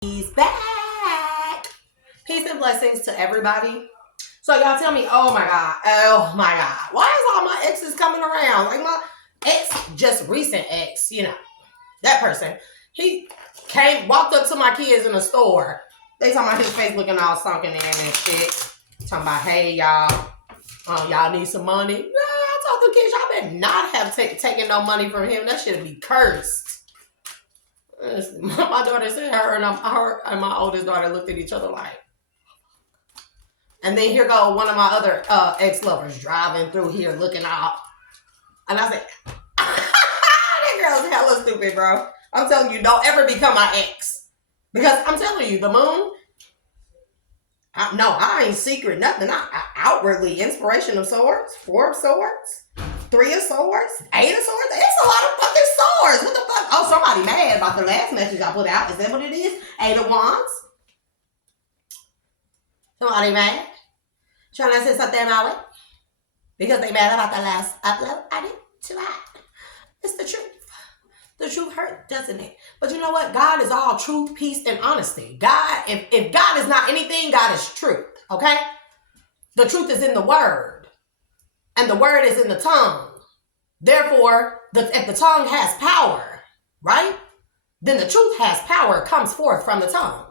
He's back. Peace and blessings to everybody. So y'all tell me, oh my God, why is all my exes coming around? Like my ex, just recent ex, that person. He walked up to my kids in the store. They talking about his face looking all sunken in and shit. Talking about, hey y'all, y'all need some money. Yeah, I told the kids, y'all better not have taken no money from him. That should be cursed. My daughter said her and my oldest daughter looked at each other like. And then here go one of my other ex-lovers driving through here looking out. And I said, that girl's hella stupid, bro. I'm telling you, don't ever become my ex. Because I'm telling you, the moon, I ain't secret, nothing. I outwardly, inspiration of swords, 4 of swords, 3 of swords, 8 of swords. It's a lot of fucking swords. What the fuck? Oh, somebody mad about the last message I put out. Is that what it is? 8 of wands. Somebody mad? Trying to say something my way? Because they mad about the last upload I did tonight. It's the truth. The truth hurt, doesn't it? But you know what? God is all truth, peace, and honesty. God, if God is not anything, God is truth. Okay? The truth is in the word. And the word is in the tongue. Therefore, if the tongue has power, right? Then the truth has power, comes forth from the tongue.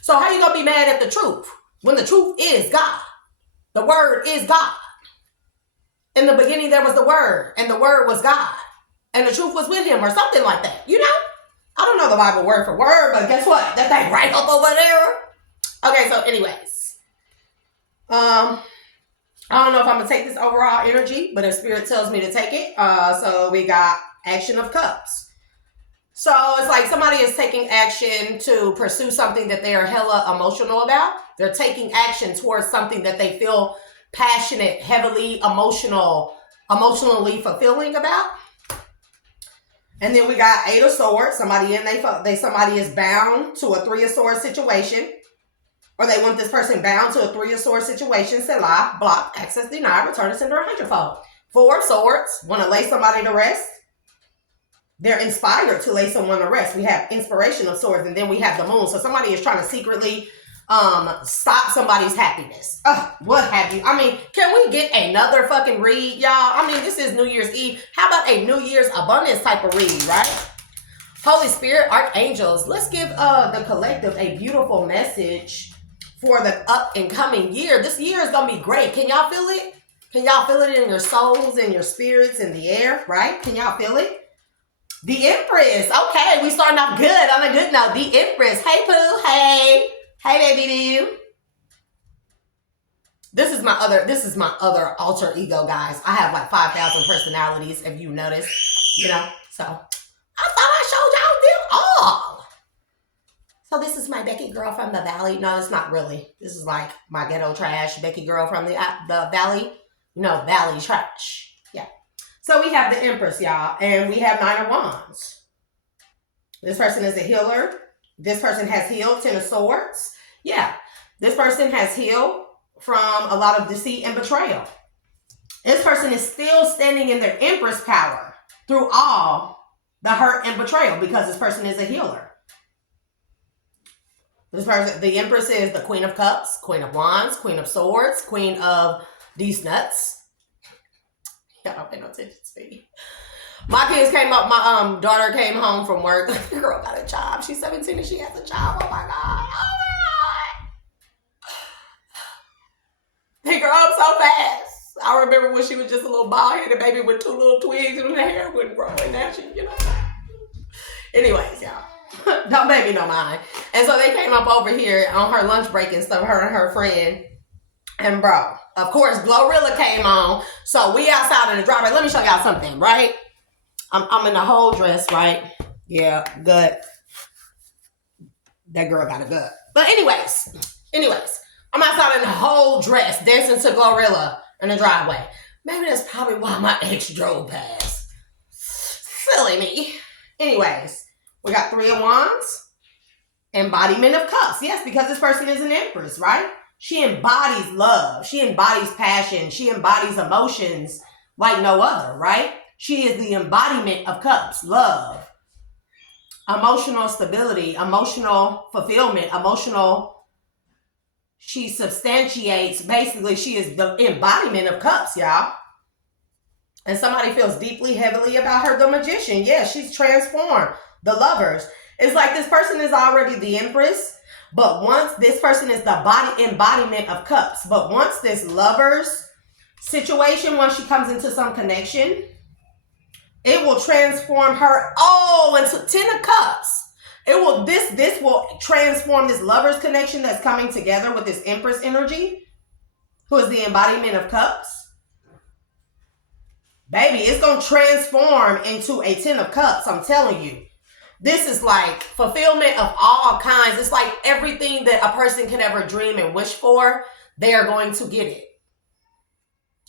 So how you going to be mad at the truth? When the truth is God. The word is God. In the beginning, there was the word, and the word was God. And the truth was with him, or something like that. I don't know the Bible word for word, but guess what? That thing right up over there. Okay, so anyways. I don't know if I'm going to take this overall energy, but if spirit tells me to take it. So we got action of cups. So it's like somebody is taking action to pursue something that they are hella emotional about. They're taking action towards something that they feel passionate, heavily emotionally fulfilling about. And then we got 8 of swords. Somebody is bound to a 3 of swords situation. Or they want this person bound to a 3 of swords situation. Selah, block, access denied, return to sender 100-fold. 4 of swords, want to lay somebody to rest. They're inspired to lay someone to rest. We have inspiration of swords, and then we have the moon. So somebody is trying to secretly stop somebody's happiness. What have you? I mean, can we get another fucking read, y'all? I mean, this is New Year's Eve. How about a New Year's abundance type of read, right? Holy Spirit, archangels, let's give the collective a beautiful message for the up and coming year. This year is going to be great. Can y'all feel it? Can y'all feel it in your souls and your spirits in the air, right? Can y'all feel it? The Empress. Okay, we starting off good on a good note. The Empress. Hey, Pooh. Hey. Hey, baby boo. This is my other alter ego, guys. I have like 5,000 personalities, if you notice. So I thought I showed y'all them all. So this is my Becky girl from the Valley. No, it's not really. This is like my ghetto trash Becky girl from the Valley. Valley trash. Yeah. So we have the Empress, y'all, and we have 9 of Wands. This person is a healer. This person has healed, 10 of Swords. Yeah, this person has healed from a lot of deceit and betrayal. This person is still standing in their Empress power through all the hurt and betrayal because this person is a healer. This person, the Empress is the Queen of Cups, Queen of Wands, Queen of Swords, Queen of these nuts. Y'all don't pay no attention to me. My kids came up, my daughter came home from work. The girl got a job. She's 17 and she has a job. Oh my God. They grow up so fast. I remember when she was just a little bald-headed baby with 2 little twigs and her hair wouldn't grow. And now she, Anyways, y'all. Don't pay me no mind. And so they came up over here on her lunch break and stuff, her and her friend. And bro, of course, Glorilla came on. So we outside in the driveway. Let me show y'all something, right? I'm in a whole dress, right? Yeah, gut. That girl got a gut. But anyways, I'm outside in a whole dress dancing to Glorilla in the driveway. Maybe that's probably why my ex drove past. Silly me. Anyways, we got 3 of Wands. Embodiment of Cups. Yes, because this person is an Empress, right? She embodies love. She embodies passion. She embodies emotions like no other, right? She is the embodiment of cups, love. emotional stability, emotional fulfillment, she substantiates, basically, she is the embodiment of cups, y'all. And somebody feels deeply, heavily about her, the magician. Yeah, she's transformed. The lovers. It's like this person is already the empress, but once this person is the body embodiment of cups, but once this lovers situation, once she comes into some connection, it will transform her into 10 of cups. It will this will transform this lovers connection that's coming together with this empress energy, who is the embodiment of cups. Baby, it's going to transform into a 10 of cups, I'm telling you. This is like fulfillment of all kinds. It's like everything that a person can ever dream and wish for, they are going to get it.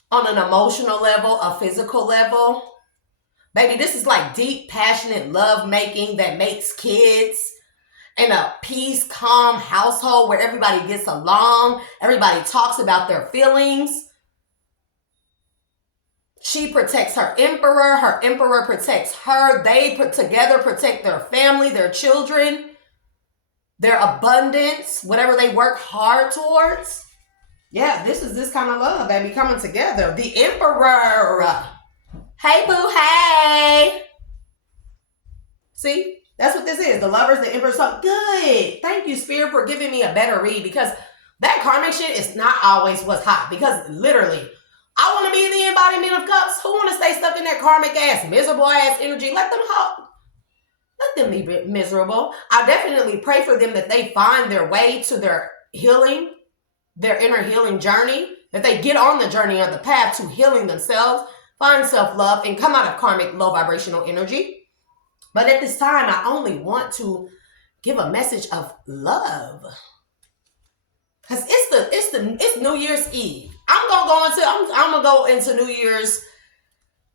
On an emotional level, a physical level. Baby, this is like deep, passionate love making that makes kids in a peace, calm household where everybody gets along. Everybody talks about their feelings. She protects her emperor protects her. They together protect their family, their children, their abundance, whatever they work hard towards. Yeah, this is this kind of love, baby, coming together. The emperor. Hey, boo, hey. See, that's what this is. The lovers, the emperor. So good. Thank you, Spirit, for giving me a better read, because that karmic shit is not always what's hot. Because literally, I want to be the embodiment of cups. Who want to stay stuck in that karmic ass, miserable ass energy? Let them be miserable. I definitely pray for them that they find their way to their healing, their inner healing journey, that they get on the journey or the path to healing themselves, find self-love, and come out of karmic low vibrational energy. But at this time, I only want to give a message of love. Because it's New Year's Eve. I'm gonna go into New Year's,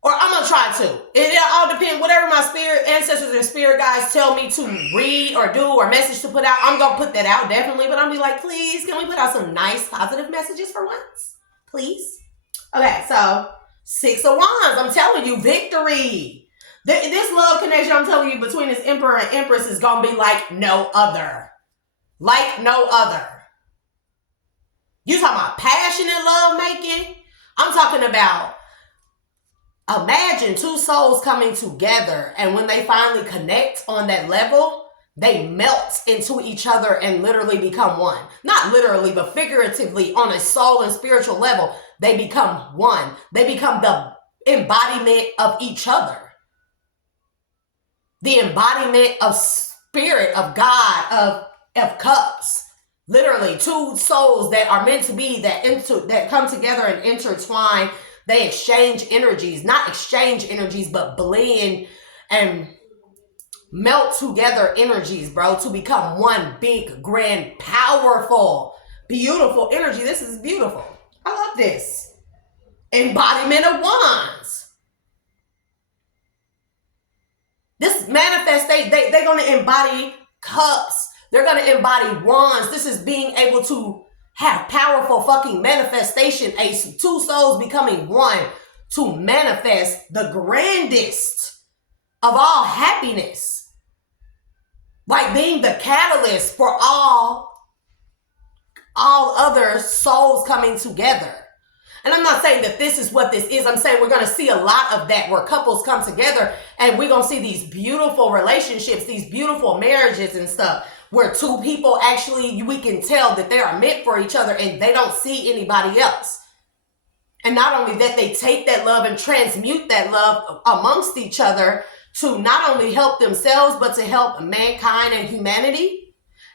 or I'm gonna try to. It all depends. Whatever my spirit ancestors and spirit guides tell me to read or do or message to put out, I'm gonna put that out definitely. But I'm be like, please, can we put out some nice positive messages for once, please? Okay, so 6 of Wands. I'm telling you, victory. This love connection, I'm telling you, between this emperor and empress is gonna be like no other. Like no other. You talking about passionate love making? I'm talking about, imagine two souls coming together, and when they finally connect on that level, they melt into each other and literally become one. Not literally, but figuratively, on a soul and spiritual level, they become one. They become the embodiment of each other. The embodiment of spirit, of God, of cups. Literally, two souls that are meant to be, that come together and intertwine. They exchange energies, not exchange energies, but blend and melt together energies, bro, to become one big, grand, powerful, beautiful energy. This is beautiful. I love this. Embodiment of wands. This manifest, they're going to embody cups. They're going to embody wands. This is being able to have powerful fucking manifestation. Two souls becoming one to manifest the grandest of all happiness. Like being the catalyst for all other souls coming together. And I'm not saying that this is what this is. I'm saying we're going to see a lot of that, where couples come together and we're going to see these beautiful relationships, these beautiful marriages and stuff, where two people actually, we can tell that they are meant for each other and they don't see anybody else. And not only that, they take that love and transmute that love amongst each other to not only help themselves, but to help mankind and humanity,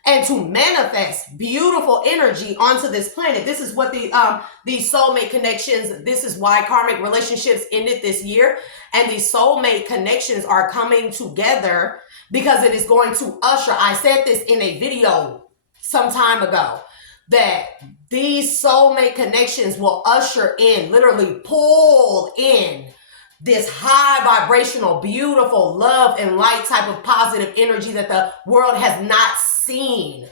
and to manifest beautiful energy onto this planet. This is what these soulmate connections, this is why karmic relationships ended this year. And these soulmate connections are coming together because it is going to usher, I said this in a video some time ago, that these soulmate connections will usher in, literally pull in this high vibrational, beautiful love and light type of positive energy that the world has not seen.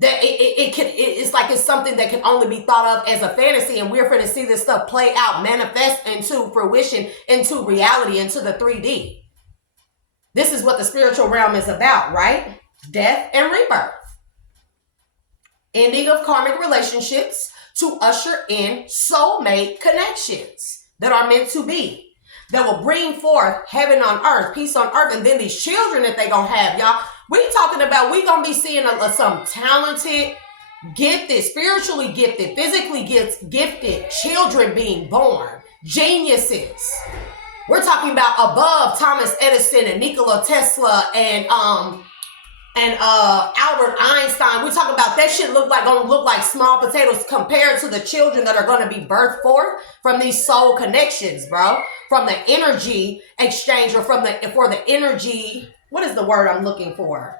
That it's like it's something that can only be thought of as a fantasy, and we're going to see this stuff play out, manifest into fruition, into reality, into the 3D. This is what the spiritual realm is about, right? Death and rebirth. Ending of karmic relationships to usher in soulmate connections that are meant to be, that will bring forth heaven on earth, peace on earth, and then these children that they gonna have, y'all. We talking about, we gonna be seeing some talented, gifted, spiritually gifted, physically gifted children being born, geniuses. We're talking about above Thomas Edison and Nikola Tesla and Albert Einstein. We're talking about that shit gonna look like small potatoes compared to the children that are gonna be birthed forth from these soul connections, bro. From the energy exchange, or for the energy, what is the word I'm looking for?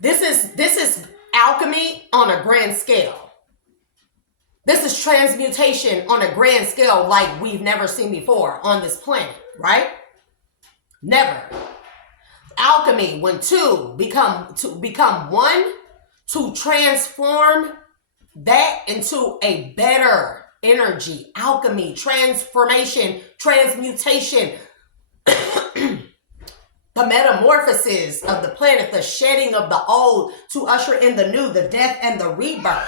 This is alchemy on a grand scale. This is transmutation on a grand scale like we've never seen before on this planet, right? Never. Alchemy, when two become one, to transform that into a better energy. Alchemy, transformation, transmutation, the metamorphosis of the planet, the shedding of the old to usher in the new, the death and the rebirth.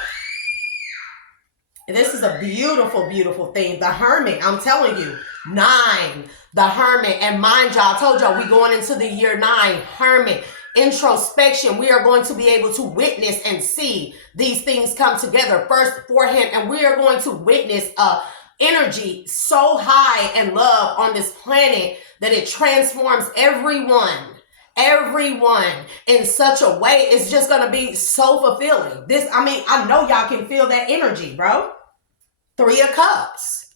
And this is a beautiful, beautiful thing. The Hermit, I'm telling you, 9, the Hermit. And mind y'all, I told y'all we going into the year 9, Hermit. Introspection, we are going to be able to witness and see these things come together first beforehand, and we are going to witness energy so high and love on this planet that it transforms everyone in such a way. It's just going to be so fulfilling. I know y'all can feel that energy, bro. 3 of Cups.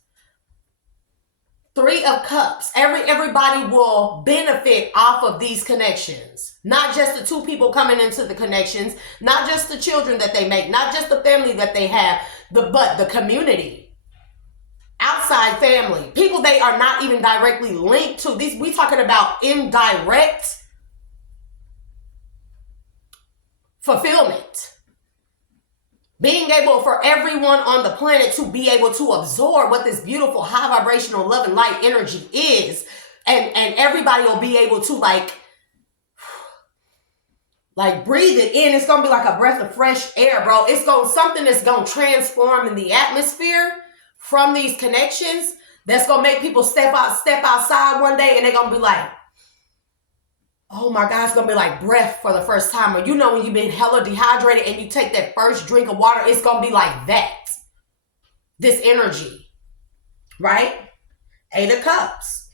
3 of Cups. Everybody will benefit off of these connections. Not just the 2 people coming into the connections, not just the children that they make, not just the family that they have, but the community. Outside family. People they are not even directly linked to. We talking about indirect fulfillment. Being able for everyone on the planet to be able to absorb what this beautiful high vibrational love and light energy is. And everybody will be able to like breathe it in. It's going to be like a breath of fresh air, bro. Something that's going to transform in the atmosphere from these connections. That's going to make people step outside one day and they're going to be like, oh my God, it's going to be like breath for the first time. Or when you've been hella dehydrated and you take that first drink of water, it's going to be like that. This energy, right? 8 of Cups.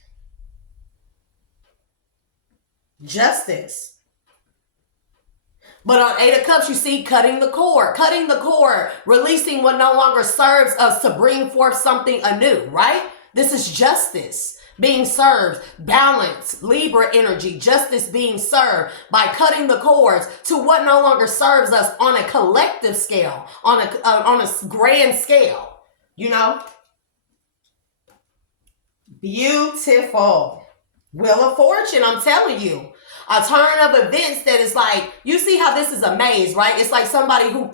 Justice. But on 8 of Cups, you see cutting the cord, releasing what no longer serves us to bring forth something anew, right? This is justice being served, balance, Libra energy, justice being served by cutting the cords to what no longer serves us on a collective scale, on a grand scale, Beautiful. Wheel of Fortune, I'm telling you. A turn of events that is like, you see how this is a maze, right? It's like somebody who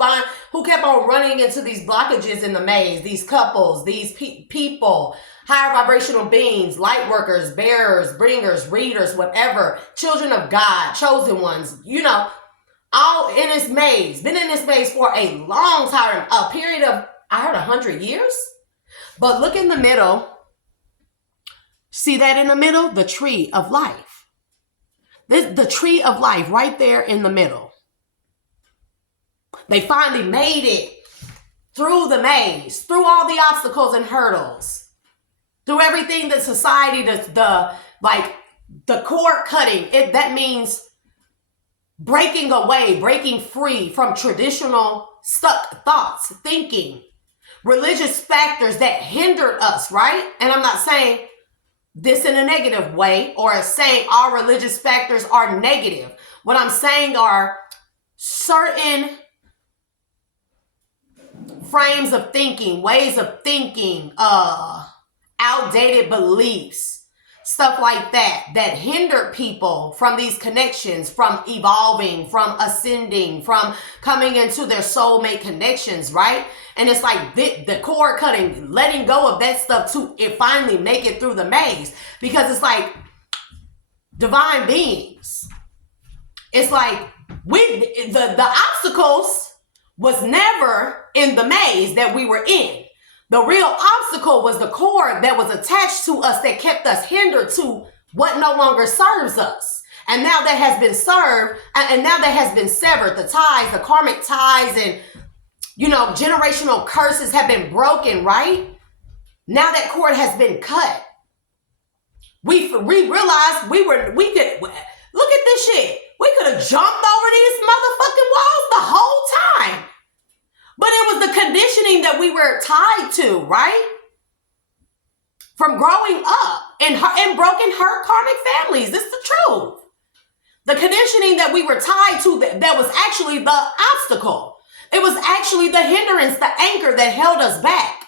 kept on running into these blockages in the maze, these couples, these people, higher vibrational beings, light workers, bearers, bringers, readers, whatever, children of God, chosen ones, all in this maze, been in this maze for a long time, a period of, I heard 100 years. But look in the middle. See that in the middle? The tree of life. The tree of life right there in the middle. They finally made it through the maze, through all the obstacles and hurdles, through everything that society, the cord cutting. That means breaking away, breaking free from traditional stuck thoughts, thinking, religious factors that hindered us, right? And I'm not saying this in a negative way or saying all religious factors are negative. What I'm saying are certain frames of thinking, ways of thinking, outdated beliefs, stuff like that hindered people from these connections, from evolving, from ascending, from coming into their soulmate connections, right? And it's like the cord cutting, letting go of that stuff to it finally make it through the maze. Because it's like divine beings. It's like the obstacles was never in the maze that we were in. The real obstacle was the cord that was attached to us that kept us hindered to what no longer serves us. And now that has been served, and now that has been severed, the ties, the karmic ties, and, you know, generational curses have been broken, right? Now that cord has been cut. We realized we could, look at this shit. We could have jumped over these motherfucking walls the whole time. But it was the conditioning that we were tied to, right? From growing up in broken, hurt, karmic families. This is the truth. The conditioning that we were tied to, that was actually the obstacle. It was actually the hindrance, the anchor that held us back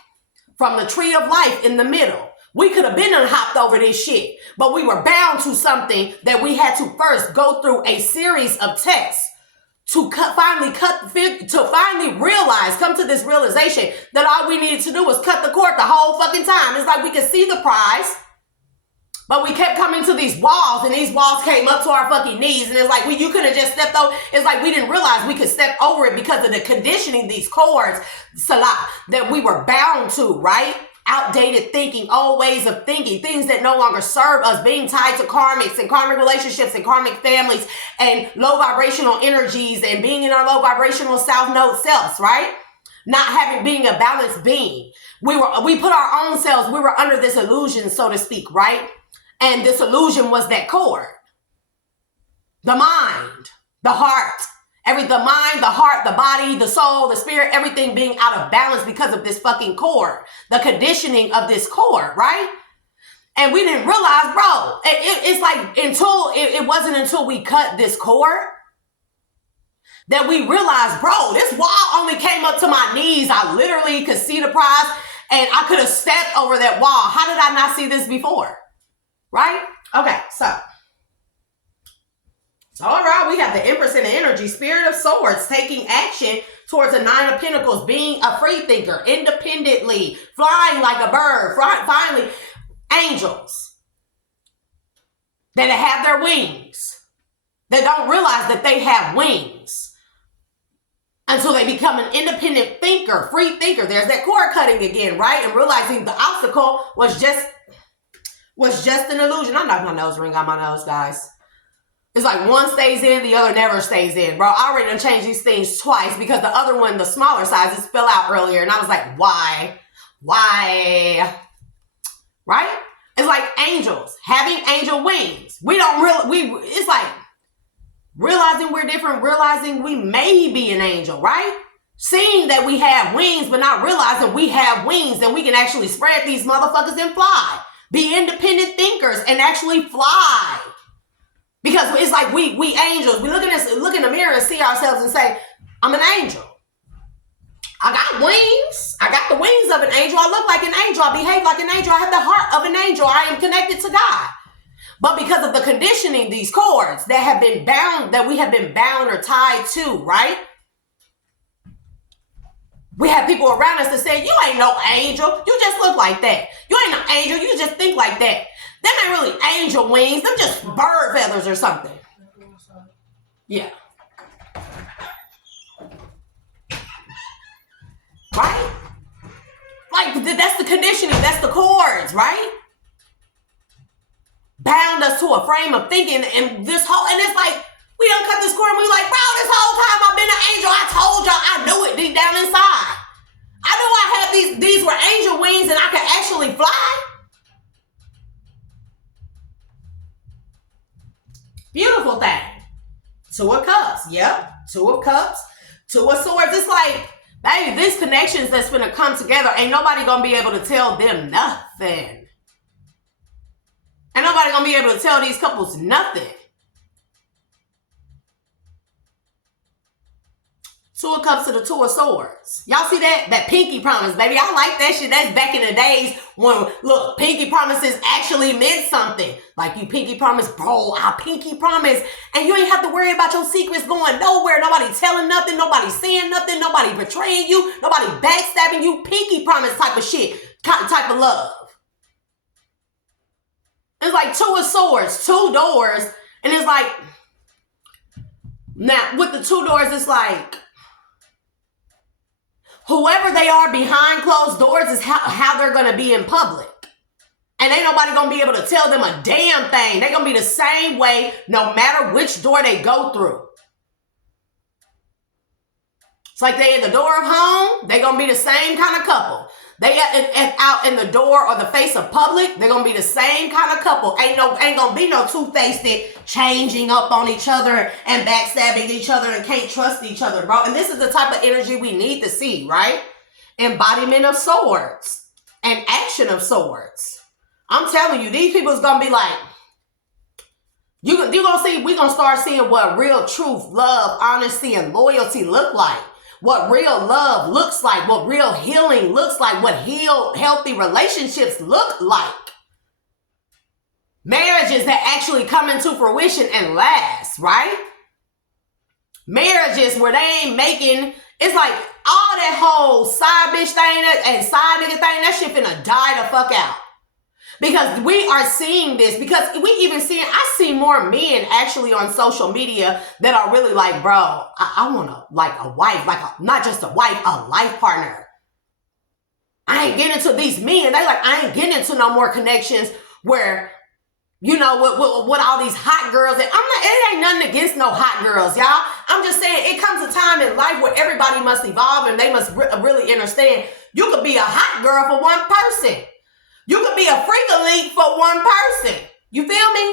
from the tree of life in the middle. We could have been and hopped over this shit, but we were bound to something that we had to first go through a series of tests to finally realize, come to this realization that all we needed to do was cut the cord the whole fucking time. It's like we could see the prize, but we kept coming to these walls, and these walls came up to our fucking knees, and it's like you could have just stepped over. It's like we didn't realize we could step over it because of the conditioning, these cords, Salah, that we were bound to, right? Outdated thinking, old ways of thinking, things that no longer serve us, being tied to karmics and karmic relationships and karmic families and low vibrational energies and being in our low vibrational south node selves, right? Not being a balanced being. We put our own selves, we were under this illusion, so to speak, right? And this illusion was that cord. The mind, the heart, the mind, the heart, the body, the soul, the spirit, everything being out of balance because of this fucking cord. The conditioning of this cord, right? And we didn't realize, bro, it's like it wasn't until we cut this cord that we realized, bro, this wall only came up to my knees. I literally could see the prize, and I could have stepped over that wall. How did I not see this before? Right? Okay, so all right, we have the Empress in the energy, Spirit of Swords, taking action towards the Nine of Pentacles, being a free thinker, independently, flying like a bird, finally, angels that have their wings. They don't realize that they have wings until they become an independent thinker, free thinker. There's that cord cutting again, right? And realizing the obstacle was just an illusion. I knocked my nose ring on my nose, guys. It's like one stays in, the other never stays in. Bro, I already done changed these things twice because the other one, the smaller sizes, fell out earlier. And I was like, why? Why? Right? It's like angels, having angel wings. It's like realizing we're different, realizing we may be an angel, right? Seeing that we have wings, but not realizing we have wings and we can actually spread these motherfuckers and fly. Be independent thinkers and actually fly. Because it's like we angels, we look in the mirror and see ourselves and say, I'm an angel. I got wings. I got the wings of an angel. I look like an angel. I behave like an angel. I have the heart of an angel. I am connected to God. But because of the conditioning, these cords that have been bound, that we have been bound or tied to, right? We have people around us that say, you ain't no angel. You just look like that. You ain't no angel. You just think like that. Them ain't really angel wings. Them just bird feathers or something. Yeah. Right? Like, that's the conditioning. That's the cords, right? Bound us to a frame of thinking, and it's like, we done cut this cord and we like, bro, this whole time I've been an angel. I told y'all, I knew it deep down inside. I knew I had these were angel wings and I could actually fly. Beautiful thing. Two of Cups. Yep. Two of Cups. Two of Swords. It's like, baby, these connections that's gonna come together, ain't nobody gonna be able to tell them nothing. Ain't nobody gonna be able to tell these couples nothing. Two of Cups to the Two of Swords. Y'all see that? That pinky promise, baby. I like that shit. That's back in the days when, look, pinky promises actually meant something. Like, you pinky promise, bro, I pinky promise. And you ain't have to worry about your secrets going nowhere. Nobody telling nothing. Nobody saying nothing. Nobody betraying you. Nobody backstabbing you. Pinky promise type of shit. Type of love. It's like Two of Swords, two doors. And it's like, now, with the two doors, it's like, whoever they are behind closed doors is how they're going to be in public. And ain't nobody going to be able to tell them a damn thing. They're going to be the same way no matter which door they go through. It's like they in the door of home, they're going to be the same kind of couple. They out in the door or the face of public, they're going to be the same kind of couple. Ain't going to be no two-faced changing up on each other and backstabbing each other and can't trust each other, bro. And this is the type of energy we need to see, right? Embodiment of swords and action of swords. I'm telling you, these people is going to be like, you're going to see, we're going to start seeing what real truth, love, honesty, and loyalty look like. What real love looks like, what real healing looks like, what healthy relationships look like. Marriages that actually come into fruition and last, right? Marriages where they ain't making, it's like all that whole side bitch thing and side nigga thing, that shit finna die the fuck out. Because we are seeing this, because we even seeing, I see more men actually on social media that are really like, bro, I want a wife, not just a wife, a life partner. I ain't getting into these men. They like, I ain't getting into no more connections where, you know, with all these hot girls. And it ain't nothing against no hot girls, y'all. I'm just saying it comes a time in life where everybody must evolve and they must really understand you could be a hot girl for one person. You could be a freak-a-leak for one person. You feel me?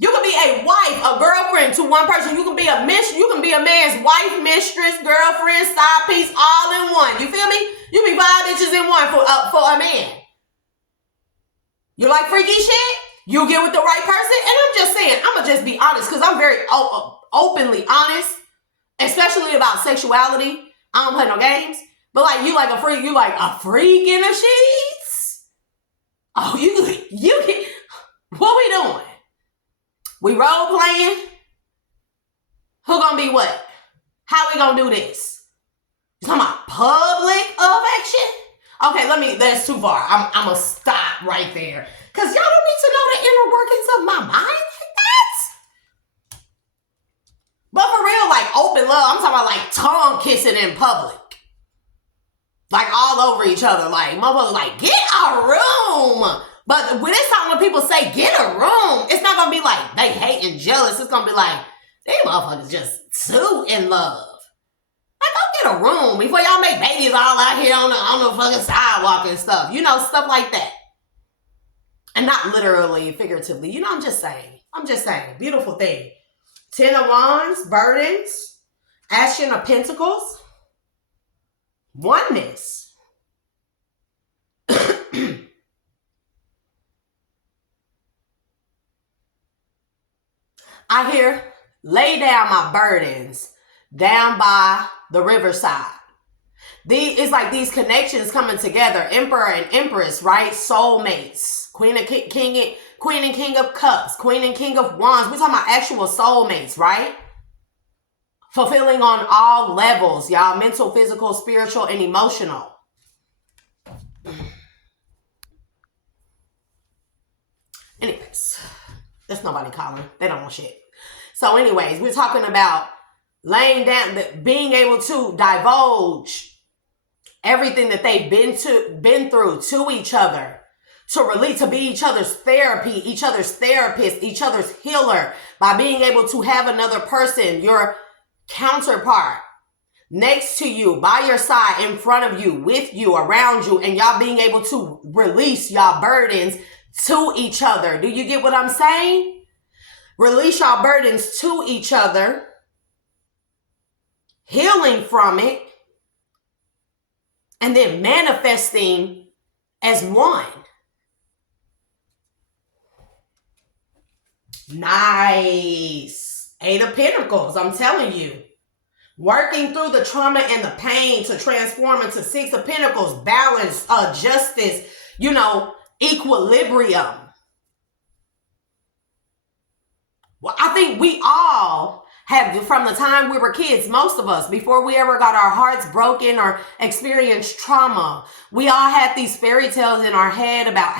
You could be a wife, a girlfriend to one person. You can be a man's wife, mistress, girlfriend, side piece, all in one. You feel me? You be 5 bitches in one for a man. You like freaky shit? You get with the right person? And I'm just saying, I'm gonna just be honest, because I'm very openly honest, especially about sexuality. I don't play no games. But like, you like a freak in the sheets? Oh, you get, what we doing? We role playing? Who gonna be what? How we gonna do this? You talking about public affection? Okay, that's too far. I'm gonna stop right there. Cause y'all don't need to know the inner workings of my mind like that. But for real, like open love, I'm talking about like tongue kissing in public. Like all over each other. Like, motherfuckers like, get a room. But when it's time when people say, get a room, it's not going to be like, they hate and jealous. It's going to be like, these motherfuckers just too in love. Like, go get a room before y'all make babies all out here on the fucking sidewalk and stuff. You know, stuff like that. And not literally, figuratively. You know, I'm just saying. Beautiful thing. 10 of Wands, burdens, Action of Pentacles. Oneness. I hear, lay down my burdens down by the riverside. It's like these connections coming together. Emperor and Empress, right? Soulmates. Queen and King of Cups. Queen and King of Wands. We're talking about actual soulmates, right? Fulfilling on all levels, y'all. Mental, physical, spiritual, and emotional. Anyways, there's nobody calling. They don't want shit. So anyways, we're talking about laying down, being able to divulge everything that they've been through to each other. To release, to be each other's therapy, each other's therapist, each other's healer. By being able to have another person, your counterpart, next to you, by your side, in front of you, with you, around you, and y'all being able to release y'all burdens to each other. Do you get what I'm saying? Release y'all burdens to each other, healing from it, and then manifesting as one. Nice. 8 of Pentacles, I'm telling you. Working through the trauma and the pain to transform into Six of Pentacles, balance, justice, equilibrium. Well, I think we all have, from the time we were kids, most of us, before we ever got our hearts broken or experienced trauma, we all had these fairy tales in our head about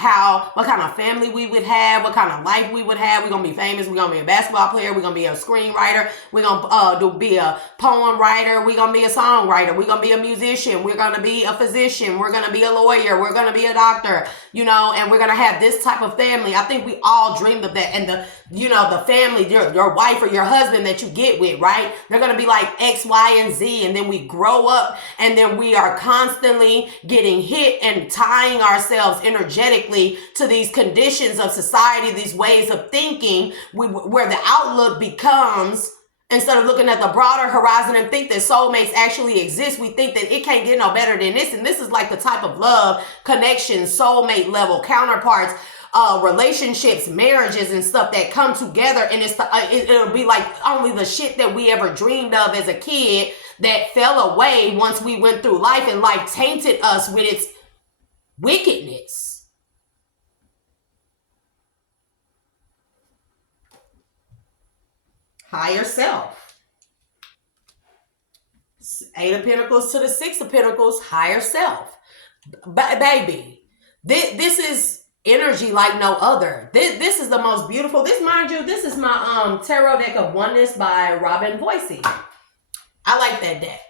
what kind of family we would have, what kind of life we would have. We're going to be famous. We're going to be a basketball player. We're going to be a screenwriter. We're going to be a poem writer. We're going to be a songwriter. We're going to be a musician. We're going to be a physician. We're going to be a lawyer. We're going to be a doctor, and we're going to have this type of family. I think we all dreamed of that. And the family, your wife or your husband that you get with, right? They're going to be like X, Y, and Z. And then we grow up and then we are constantly getting hit and tying ourselves energetically to these conditions of society, these ways of thinking, where the outlook becomes, instead of looking at the broader horizon and think that soulmates actually exist, we think that it can't get no better than this. And this is like the type of love, connection, soulmate level, counterparts, relationships, marriages, and stuff that come together, and it'll be like only the shit that we ever dreamed of as a kid that fell away once we went through life, and life tainted us with its wickedness. Higher self. Eight of Pentacles to the Six of Pentacles, higher self. Baby, this is energy like no other. This is the most beautiful. This, mind you, this is my tarot deck of Oneness by Robin Boyce. I like that deck.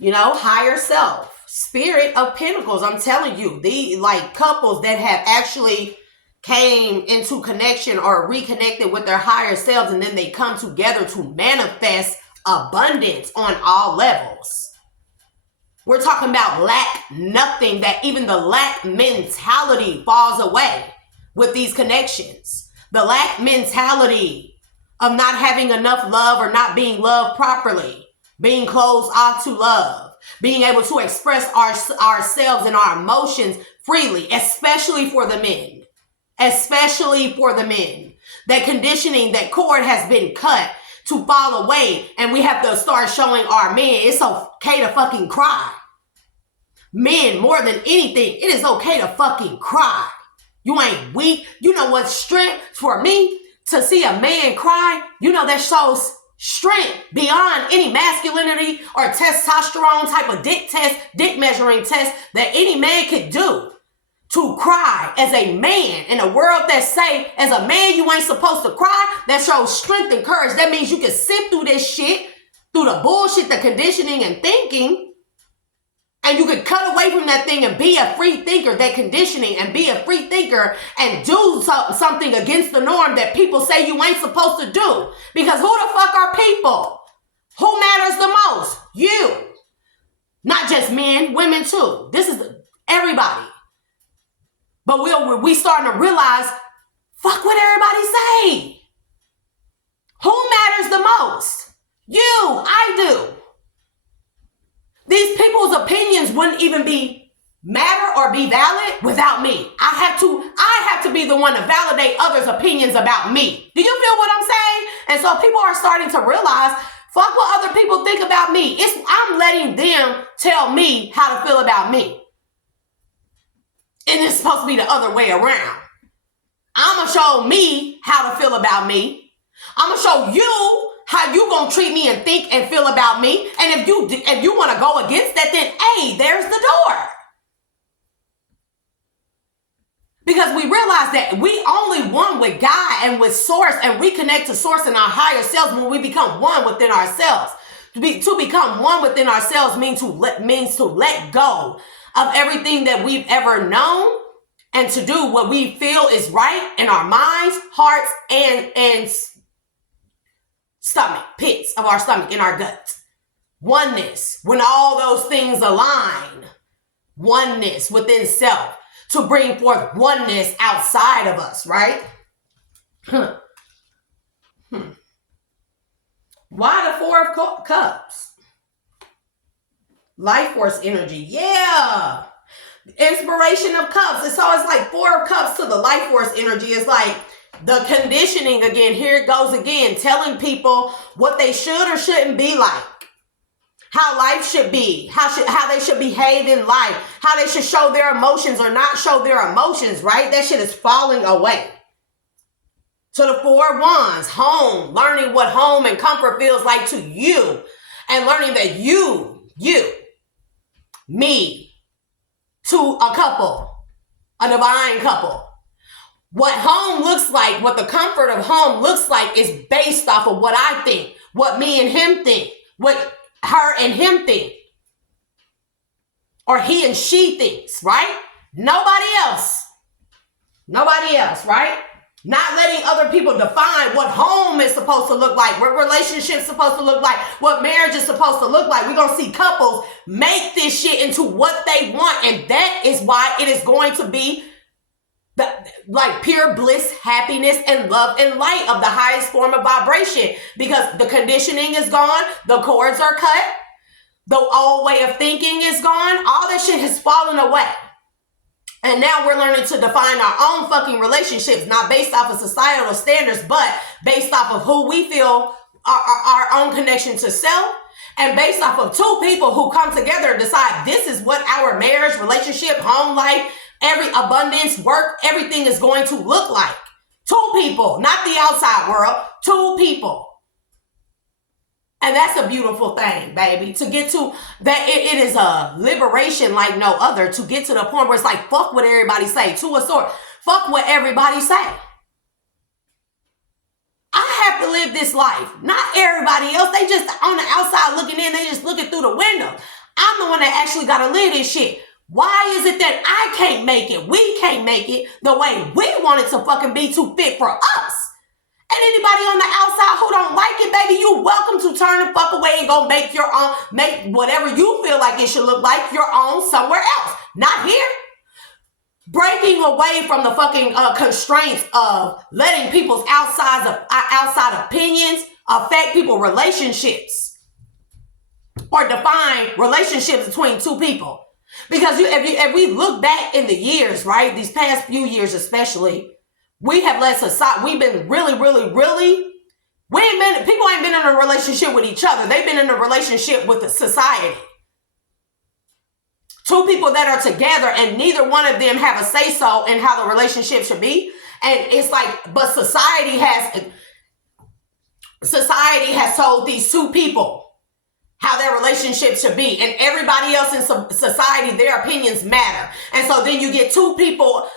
Higher self, Spirit of Pentacles. I'm telling you, the couples that have actually came into connection or reconnected with their higher selves, and then they come together to manifest abundance on all levels. We're talking about lack nothing, that even the lack mentality falls away with these connections. The lack mentality of not having enough love or not being loved properly, being closed off to love, being able to express ourselves and our emotions freely, especially for the men. Especially for the men. That conditioning, that cord has been cut to fall away, and we have to start showing our men it's okay to fucking cry. Men, more than anything, it is okay to fucking cry. You ain't weak. You know what's strength for me? To see a man cry, that shows strength beyond any masculinity or testosterone type of dick measuring test that any man could do. To cry as a man in a world that say, as a man, you ain't supposed to cry, that shows strength and courage. That means you can sit through this shit, through the bullshit, the conditioning and thinking, and you can cut away from that thing and be a free thinker, that conditioning, and be a free thinker and do something against the norm that people say you ain't supposed to do. Because who the fuck are people? Who matters the most? You. Not just men, women too. This is everybody. But we starting to realize, fuck what everybody say. Who matters the most? You. I do. These people's opinions wouldn't even matter or be valid without me. I have to be the one to validate others' opinions about me. Do you feel what I'm saying? And so people are starting to realize, fuck what other people think about me. I'm letting them tell me how to feel about me. And it's supposed to be the other way around. I'm going to show me how to feel about me. I'm going to show you how you going to treat me and think and feel about me. And if you want to go against that, then hey, there's the door. Because we realize that we only one with God and with source, and reconnect to source in our higher selves when we become one within ourselves. To become one within ourselves means to let go of everything that we've ever known, and to do what we feel is right in our minds, hearts, and stomach, pits of our stomach, in our guts. Oneness, when all those things align. Oneness within self, to bring forth oneness outside of us, right? Why the Four of Cups? Life force energy. Yeah. Inspiration of cups. And so it's like Four of Cups to the life force energy. It's like the conditioning again. Here it goes again. Telling people what they should or shouldn't be like. how life should be, how they should behave in life, how they should show their emotions or not show their emotions, right? That shit is falling away. To the 4 wands, home, learning what home and comfort feels like to you, and learning that you, me, to a couple, a divine couple. What home looks like, what the comfort of home looks like is based off of what I think, what me and him think, what her and him think, or he and she thinks, right? Nobody else, right? Not letting other people define what home is supposed to look like, what relationships supposed to look like, what marriage is supposed to look like. We're going to see couples make this shit into what they want. And that is why it is going to be like pure bliss, happiness, and love and light of the highest form of vibration, because the conditioning is gone. The cords are cut. The old way of thinking is gone. All that shit has fallen away. And now we're learning to define our own fucking relationships, not based off of societal standards, but based off of who we feel our own connection to self, and based off of 2 people who come together and decide this is what our marriage, relationship, home life, every abundance, work, everything is going to look like. 2 people, not the outside world, 2 people. And that's a beautiful thing, baby. To get to that, it is a liberation like no other. To get to the point where it's like, fuck what everybody say. To a sort, fuck what everybody say. I have to live this life, not everybody else. They just on the outside looking in. They just looking through the window. I'm the one that actually got to live this shit. Why is it that I can't make it? We can't make it the way we want it to fucking be to fit for us. And anybody on the outside who don't like it, baby, you welcome to turn the fuck away and go make your own, make whatever you feel like it should look like your own somewhere else. Not here. Breaking away from the fucking constraints of letting people's outside opinions affect people's relationships or define relationships between 2 people. Because if we look back in the years, right, these past few years especially, we have let society, we've been really, people ain't been in a relationship with each other. They've been in a relationship with the society. 2 people that are together and neither one of them have a say-so in how the relationship should be. And it's like, but society has told these 2 people how their relationship should be. And everybody else in society, their opinions matter. And so then you get 2 people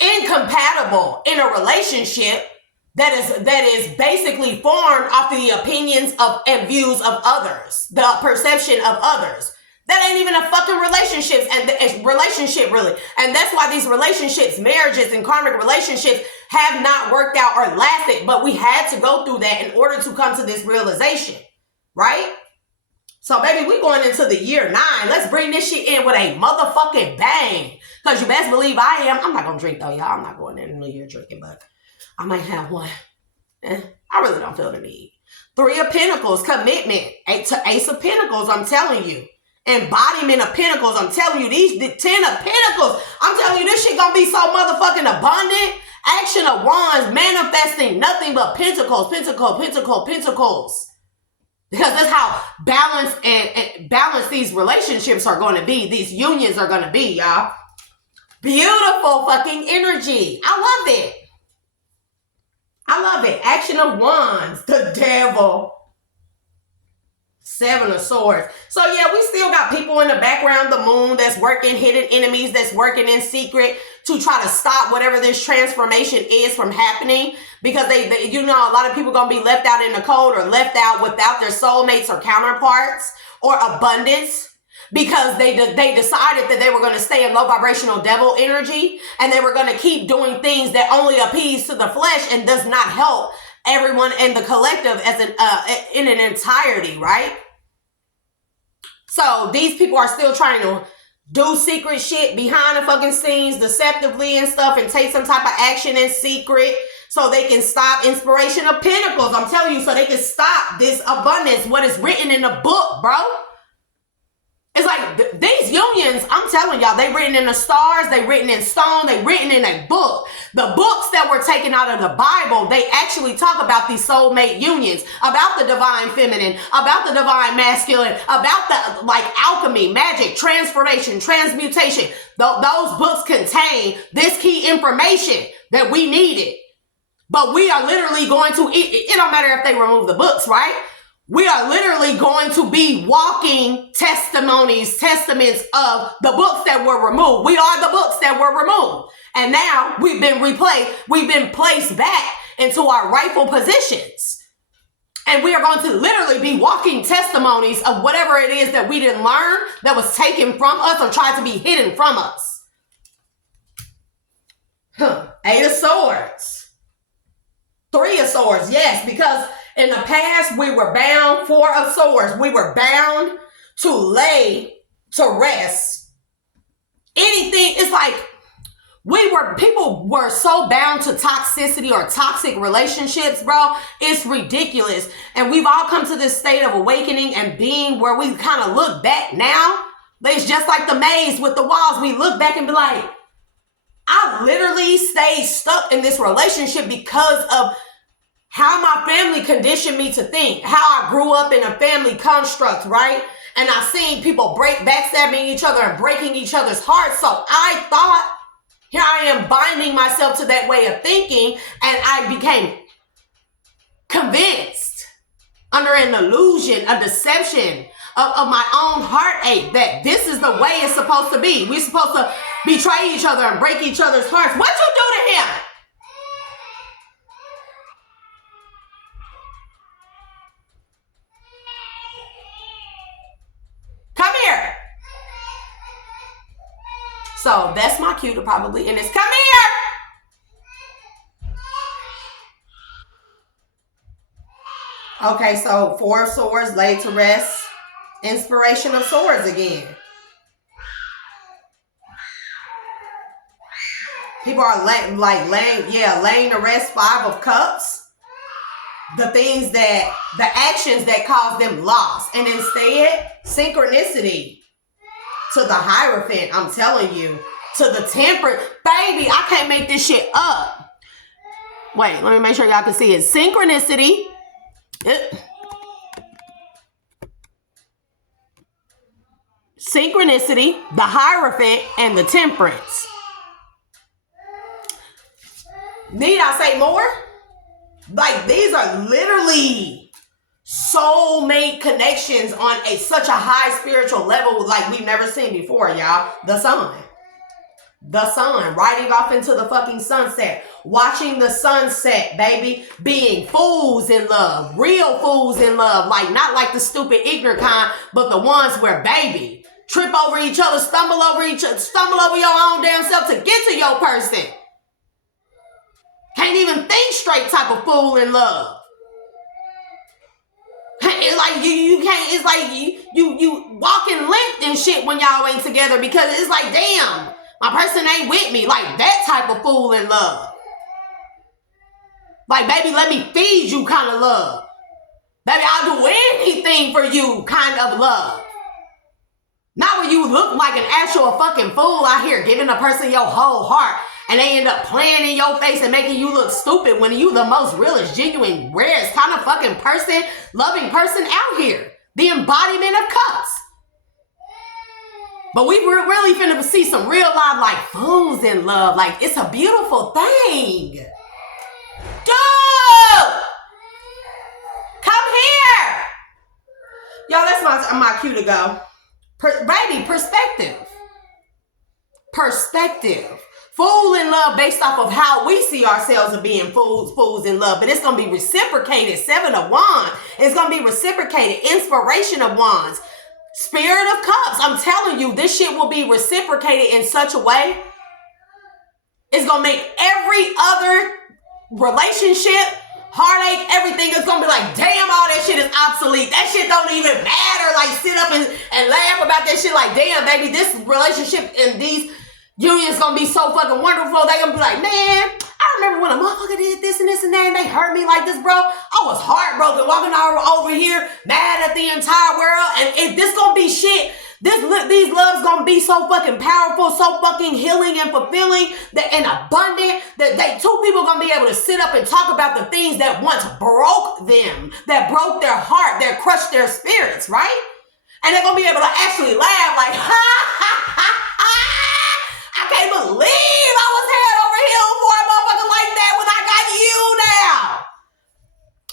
incompatible in a relationship that is basically formed off the opinions of and views of others, the perception of others. That ain't even a fucking relationship really. And that's why these relationships, marriages and karmic relationships have not worked out or lasted, but we had to go through that in order to come to this realization, right? So baby, we going into the year 9. Let's bring this shit in with a motherfucking bang. Because you best believe I am. I'm not going to drink though, y'all. I'm not going in the new year drinking, but I might have one. I really don't feel the need. 3 of Pentacles, commitment. Ace of Pentacles, I'm telling you. Embodiment of Pentacles, I'm telling you. The 10 of Pentacles, I'm telling you, this shit going to be so motherfucking abundant. Action of Wands, manifesting nothing but Pentacles. Because that's how balanced these relationships are going to be. These unions are going to be, y'all. Beautiful fucking energy. I love it. Action of Wands. The Devil. 7 of Swords. So yeah, we still got people in the background, the moon that's working, hidden enemies that's working in secret to try to stop whatever this transformation is from happening. Because they you know, a lot of people gonna be left out in the cold or left out without their soulmates or counterparts or abundance. Because they decided that they were going to stay in low vibrational devil energy, and they were going to keep doing things that only appease to the flesh and does not help everyone in the collective as in an entirety, right? So these people are still trying to do secret shit behind the fucking scenes, deceptively and stuff, and take some type of action in secret so they can stop inspiration of Pentacles. I'm telling you, so they can stop this abundance, what is written in the book, bro. It's like these unions, I'm telling y'all, they written in the stars, they written in stone, they written in a book. The books that were taken out of the Bible, they actually talk about these soulmate unions, about the divine feminine, about the divine masculine, about the like alchemy, magic, transformation, transmutation. Those books contain this key information that we needed. But we are literally going to, it don't matter if they remove the books, right? We are literally going to be walking testimonies, testaments of the books that were removed. We are the books that were removed. And now we've been replaced. We've been placed back into our rightful positions. And we are going to literally be walking testimonies of whatever it is that we didn't learn, that was taken from us or tried to be hidden from us. Eight of Swords. Three of Swords, yes, because in the past, we were bound. Four of Swords. We were bound to lay to rest. Anything, it's like people were so bound to toxicity or toxic relationships, bro. It's ridiculous. And we've all come to this state of awakening and being where we kind of look back now. But it's just like the maze with the walls. We look back and be like, I literally stayed stuck in this relationship because of how my family conditioned me to think, how I grew up in a family construct, right? And I've seen people backstabbing each other and breaking each other's hearts. So I thought, here I am binding myself to that way of thinking, and I became convinced under an illusion, a deception of my own heartache that this is the way it's supposed to be. We're supposed to betray each other and break each other's hearts. What'd you do to him? Come here. So that's my cue to probably end this. Come here. Okay, so Four of Swords laid to rest. Inspiration of Swords again. People are laying to rest. Five of Cups. The actions that cause them loss. And instead, synchronicity to the Hierophant, I'm telling you. To the Temperance. Baby, I can't make this shit up. Wait, let me make sure y'all can see it. Synchronicity. Synchronicity, the Hierophant, and the Temperance. Need I say more? Like, these are literally soulmate connections on such a high spiritual level like we've never seen before, y'all. The sun. The sun. Riding off into the fucking sunset. Watching the sunset, baby. Being fools in love. Real fools in love. Like, not like the stupid ignorant kind, but the ones where, baby, trip over each other, stumble over your own damn self to get to your person. Can't even think straight type of fool in love. It's like you can't, it's like you walking limp and shit when y'all ain't together because it's like, damn, my person ain't with me. Like that type of fool in love. Like, baby, let me feed you kind of love. Baby, I'll do anything for you kind of love. Not when you look like an actual fucking fool out here giving a person your whole heart and they end up playing in your face and making you look stupid when you the most realest, genuine, rarest kind of fucking person, loving person out here. The embodiment of cups. But we were really finna see some real life like fools in love. Like, it's a beautiful thing. Dude! Come here! Y'all, that's my cue to go. Baby, perspective. Perspective. Fool in love based off of how we see ourselves as being fools in love. But it's going to be reciprocated. Seven of Wands. It's going to be reciprocated. Inspiration of Wands. Spirit of Cups. I'm telling you, this shit will be reciprocated in such a way. It's going to make every other relationship, heartache, everything is going to be like, damn, all that shit is obsolete. That shit don't even matter. Like, sit up and laugh about that shit like, damn, baby, this relationship and these unions gonna be so fucking wonderful. They gonna be like, man, I remember when a motherfucker did this and this and that and they hurt me like this, bro. I was heartbroken walking over here, mad at the entire world. And this gonna be shit These loves gonna be so fucking powerful, so fucking healing and fulfilling and abundant that two people gonna be able to sit up and talk about the things that once broke them, that broke their heart, that crushed their spirits, right? And they're gonna be able to actually laugh like, ha ha ha ha! I can't believe I was head over heels for a motherfucker like that when I got you now.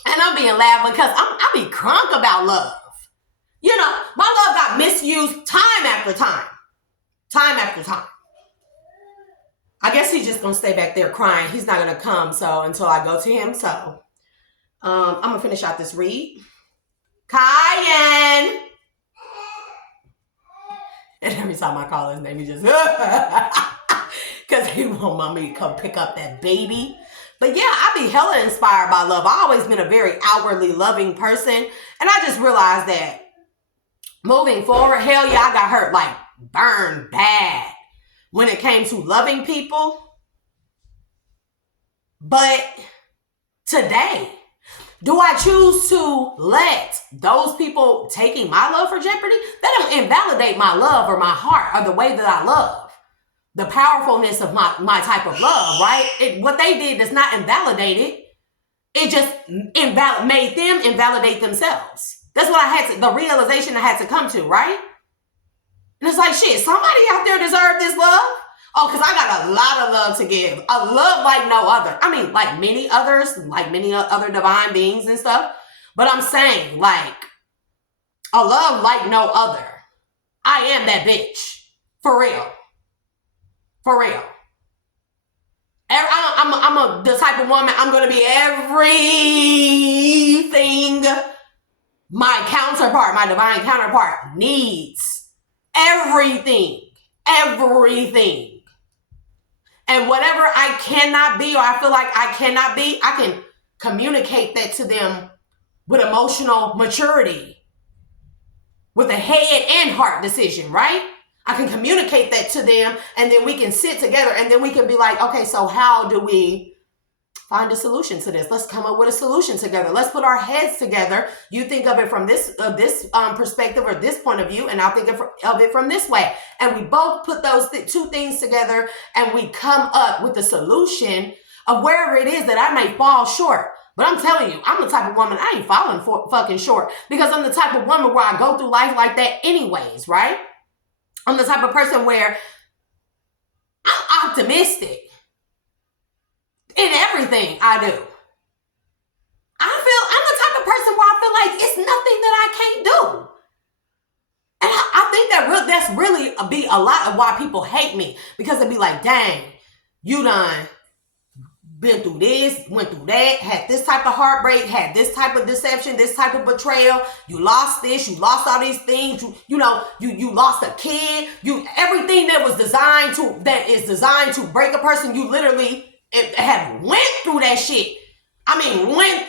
And I'm being loud because I be crunk about love. You know, my love got misused time after time. Time after time. I guess he's just gonna stay back there crying. He's not gonna come until I go to him. So I'm gonna finish out this read. Kyan. And every time I call his name, he just because he won't want me to come pick up that baby. But yeah, I be hella inspired by love. I always been a very outwardly loving person. And I just realized that moving forward, hell yeah, I got hurt, like burned bad when it came to loving people. But today, do I choose to let those people taking my love for jeopardy? They don't invalidate my love or my heart or the way that I love. The powerfulness of my type of love, right? What they did does not invalidate it. It just made them invalidate themselves. That's what the realization I had to come to, right? And it's like, shit, somebody out there deserve this love? Oh, because I got a lot of love to give. A love like no other. I mean, like many others, like many other divine beings and stuff. But I'm saying, like, a love like no other. I am that bitch. For real. For real. I'm the type of woman, I'm going to be everything my counterpart, my divine counterpart needs. Everything. Everything. And whatever I cannot be or I feel like I cannot be, I can communicate that to them with emotional maturity. With a head and heart decision, right? I can communicate that to them and then we can sit together and then we can be like, okay, so how do we find a solution to this? Let's come up with a solution together. Let's put our heads together. You think of it from this perspective or this point of view, and I'll think of it from this way. And we both put those two things together and we come up with a solution of wherever it is that I may fall short. But I'm telling you, I'm the type of woman, I ain't falling fucking short because I'm the type of woman where I go through life like that anyways, right? I'm the type of person where I'm optimistic in everything I do. I'm the type of person where I feel like it's nothing that I can't do. And I think that's really be a lot of why people hate me because they be like, dang, you done been through this, went through that, had this type of heartbreak, had this type of deception, this type of betrayal. You lost this, you lost all these things. You lost a kid. Everything that is designed to break a person. You literally have went through that shit. I mean, went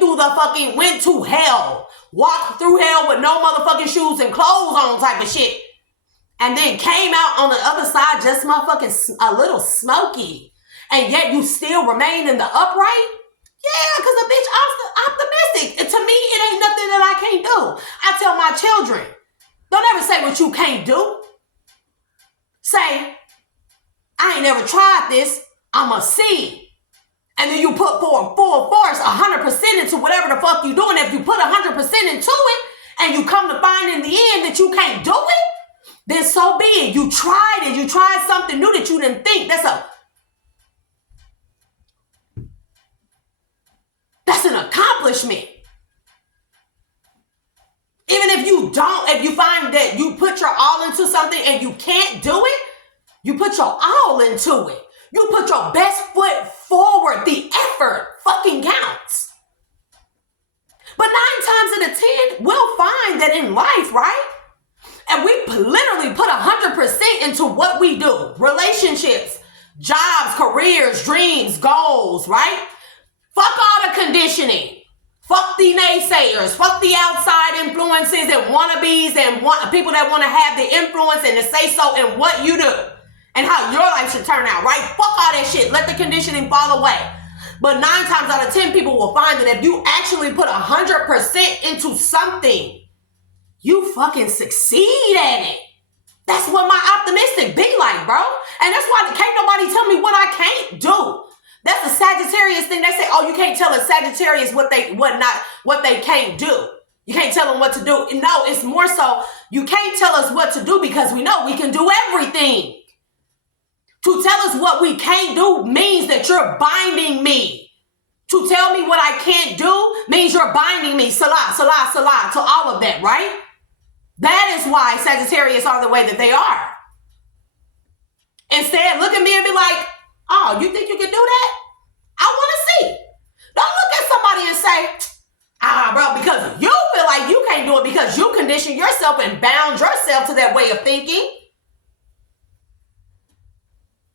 to hell, walked through hell with no motherfucking shoes and clothes on type of shit, and then came out on the other side just motherfucking a little smoky. And yet you still remain in the upright? Yeah, because a bitch, I'm optimistic. And to me, it ain't nothing that I can't do. I tell my children, don't ever say what you can't do. Say, I ain't never tried this. I'ma see. And then you put forward full force, 100% into whatever the fuck you doing. If you put 100% into it, and you come to find in the end that you can't do it, then so be it. You tried it. You tried something new that you didn't think. That's an accomplishment. Even if you find that you put your all into something and you can't do it, you put your all into it. You put your best foot forward. The effort fucking counts. But 9 times out of 10, we'll find that in life, right? And we literally put 100% into what we do. Relationships, jobs, careers, dreams, goals, right? Fuck all the conditioning. Fuck the naysayers. Fuck the outside influences and wannabes and people that want to have the influence and to say so in what you do and how your life should turn out, right? Fuck all that shit. Let the conditioning fall away. But 9 times out of 10, people will find that if you actually put 100% into something, you fucking succeed at it. That's what my optimistic be like, bro. And that's why can't nobody tell me what I can't do. That's a Sagittarius thing. They say, oh, you can't tell a Sagittarius what they can't do. You can't tell them what to do. No, it's more so you can't tell us what to do because we know we can do everything. To tell us what we can't do means that you're binding me. To tell me what I can't do means you're binding me. Salah, salah, salah, to all of that, right? That is why Sagittarius are the way that they are. Instead, look at me and be like, oh, you think you can do that? I want to see. Don't look at somebody and say, bro, because you feel like you can't do it because you condition yourself and bound yourself to that way of thinking.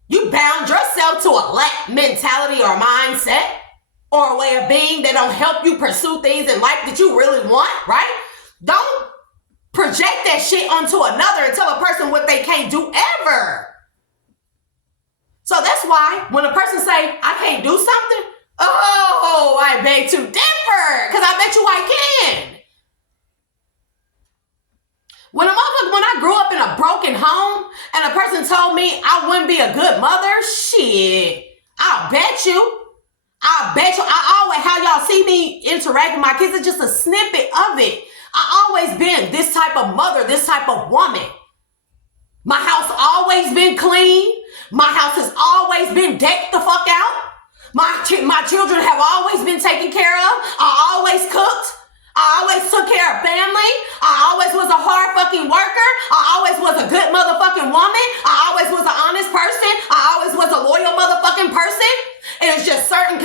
You bound yourself to a lack mentality or mindset or a way of being that don't help you pursue things in life that you really want, right? Don't project that shit onto another and tell a person what they can't do ever. So that's why when a person say, I can't do something, oh, I beg to differ, because I bet you I can. When I grew up in a broken home and a person told me I wouldn't be a good mother, shit, I'll bet you. I always, how y'all see me interact with my kids, it's just a snippet of it. I always been this type of mother, this type of woman. My house always been clean. My house has always been decked the fuck out. My children have always been taken care of. I always cooked. I always took care of family. I always was a hard fucking worker. I always was a good motherfucking woman. I always was an honest person. I always was a loyal motherfucking person. It was just certain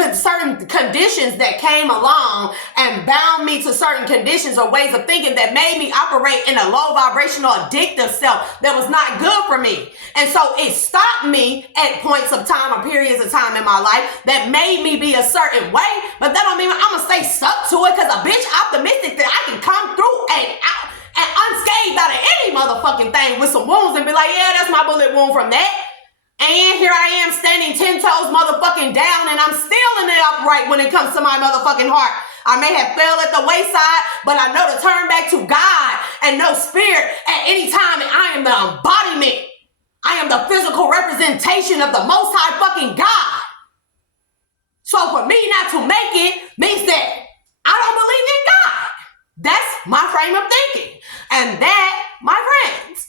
conditions that came along and bound me to certain conditions or ways of thinking that made me operate in a low vibrational addictive self that was not good for me. And so it stopped me at points of time or periods of time in my life that made me be a certain way. But that don't mean I'm going to stay stuck to it because a bitch optimistic that I can come through and unscathed out of any motherfucking thing with some wounds and be like, yeah, that's my bullet wound from that. And here I am standing 10 toes motherfucking down and I'm still in the upright when it comes to my motherfucking heart. I may have fell at the wayside, but I know to turn back to God and know spirit at any time. And I am the embodiment. I am the physical representation of the Most High fucking God. So for me not to make it means that I don't believe in God. That's my frame of thinking. And that, my friends,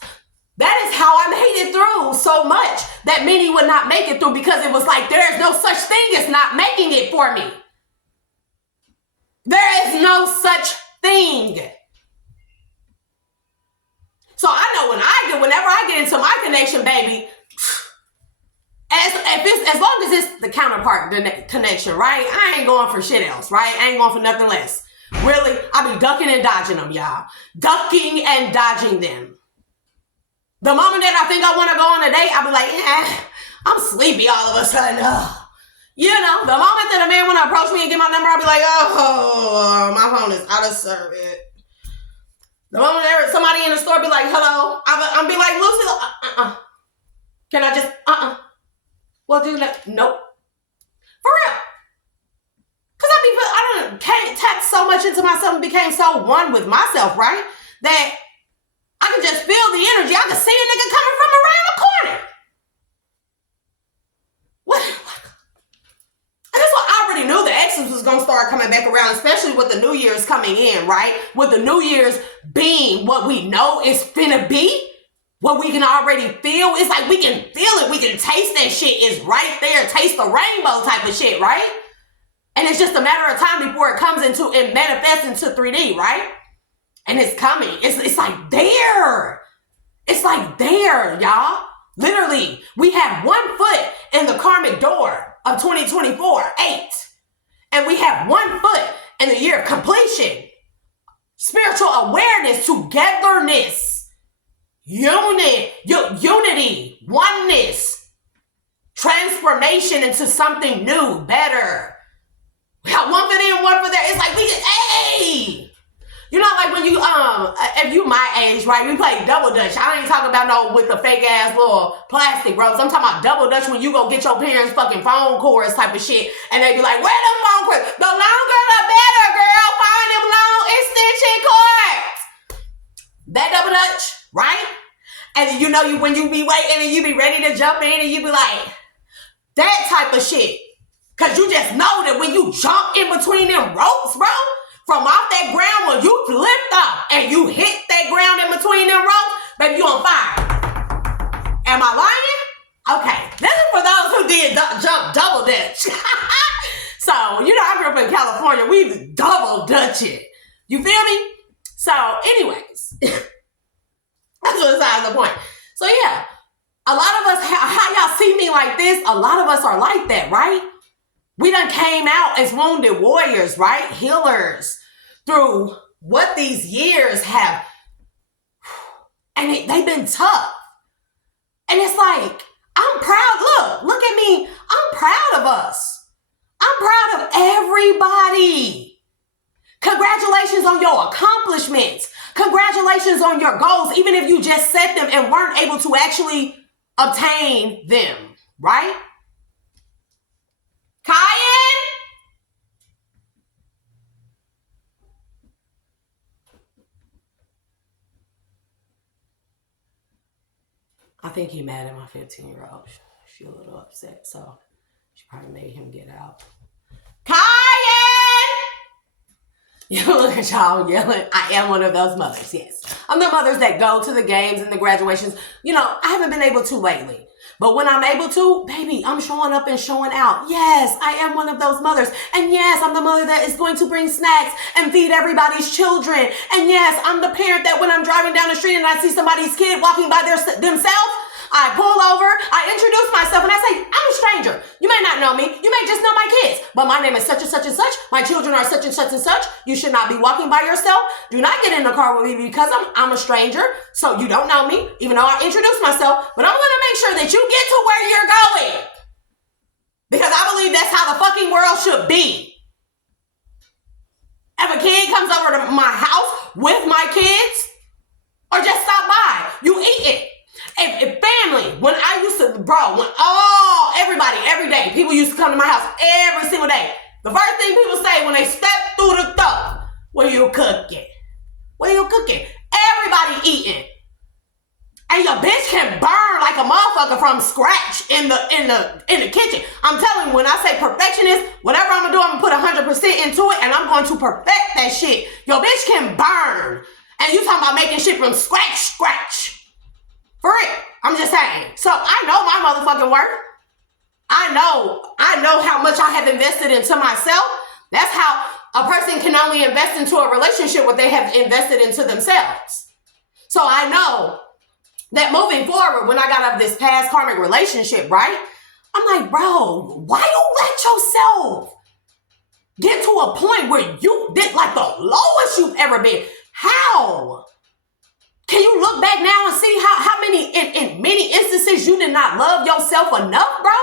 that is how I made it through so much that many would not make it through because it was like, there is no such thing as not making it for me. There is no such thing. So I know whenever I get into my connection, baby, as long as it's the counterpart connection, right? I ain't going for shit else, right? I ain't going for nothing less. Really, I be ducking and dodging them, y'all. Ducking and dodging them. The moment that I think I want to go on a date, I'll be like, I'm sleepy all of a sudden. You know, the moment that a man want to approach me and get my number, I'll be like, oh, my phone is out of service. The moment that somebody in the store be like, hello, I'll be like, Lucy, can I just, well, do that? Nope. For real. Because I don't tap so much into myself and became so one with myself, right? That I can just feel the energy. I can see a nigga coming from around the corner. What? And that's why I already knew the exes was going to start coming back around, especially with the New Year's coming in, right? With the New Year's being what we know it's finna be, what we can already feel. It's like we can feel it. We can taste that shit. It's right there. Taste the rainbow type of shit, right? And it's just a matter of time before it comes into, it manifests into 3D, right? And it's coming. It's like there. It's like there, y'all. Literally, we have 1 foot in the karmic door of 2024, 8. And we have 1 foot in the year of completion. Spiritual awareness, togetherness, unity, oneness, transformation into something new, better. We have 1 foot in, 1 foot there. It's like we just, hey. You know, like when you, if you my age, right, we play double dutch. I ain't talking about no with the fake ass little plastic ropes. I'm talking about double dutch when you go get your parents' fucking phone cords type of shit. And they be like, where them phone cords? The longer the better, girl. Find them long extension cords. That double dutch, right? And you know, when you be waiting and you be ready to jump in and you be like, that type of shit. Because you just know that when you jump in between them ropes, bro, from off that ground, when you lift up and you hit that ground in between them ropes, baby, you on fire. Am I lying? Okay, this is for those who did jump double dutch. So, you know, I grew up in California. We double dutch it. You feel me? So, anyways, that's besides the point. So, yeah, a lot of us, how y'all see me like this, a lot of us are like that, right? We done came out as wounded warriors, right? Healers through what these years have, and they've been tough. And it's like, I'm proud. Look at me. I'm proud of us. I'm proud of everybody. Congratulations on your accomplishments. Congratulations on your goals, even if you just set them and weren't able to actually obtain them, right? Kyan? I think he mad at my 15-year-old. She a little upset, so she probably made him get out. Kyan! You look at y'all yelling. I am one of those mothers, yes. I'm the mothers that go to the games and the graduations. You know, I haven't been able to lately. But when I'm able to, baby, I'm showing up and showing out. Yes, I am one of those mothers. And yes, I'm the mother that is going to bring snacks and feed everybody's children. And yes, I'm the parent that when I'm driving down the street and I see somebody's kid walking by themselves, I pull over, I introduce myself, and I say, I'm a stranger. You may not know me. You may just know my kids. But my name is such and such and such. My children are such and such and such. You should not be walking by yourself. Do not get in the car with me because I'm a stranger. So you don't know me, even though I introduced myself. But I'm going to make sure that you get to where you're going. Because I believe that's how the fucking world should be. If a kid comes over to my house with my kids, or just stop by, you eat it. If family, when I used to, everybody, every day, people used to come to my house every single day. The first thing people say when they step through the door, what are you cooking? What are you cooking? Everybody eating. And your bitch can burn like a motherfucker from scratch in the kitchen. I'm telling you, when I say perfectionist, whatever I'm gonna do, I'm gonna put 100% into it, and I'm going to perfect that shit. Your bitch can burn. And you talking about making shit from scratch. For real. I'm just saying. So I know my motherfucking work. I know how much I have invested into myself. That's how a person can only invest into a relationship what they have invested into themselves. So I know that moving forward, when I got out of this past karmic relationship, right? I'm like, bro, why you let yourself get to a point where you did like the lowest you've ever been? How? Can you look back now and see how many, in many instances, you did not love yourself enough, bro?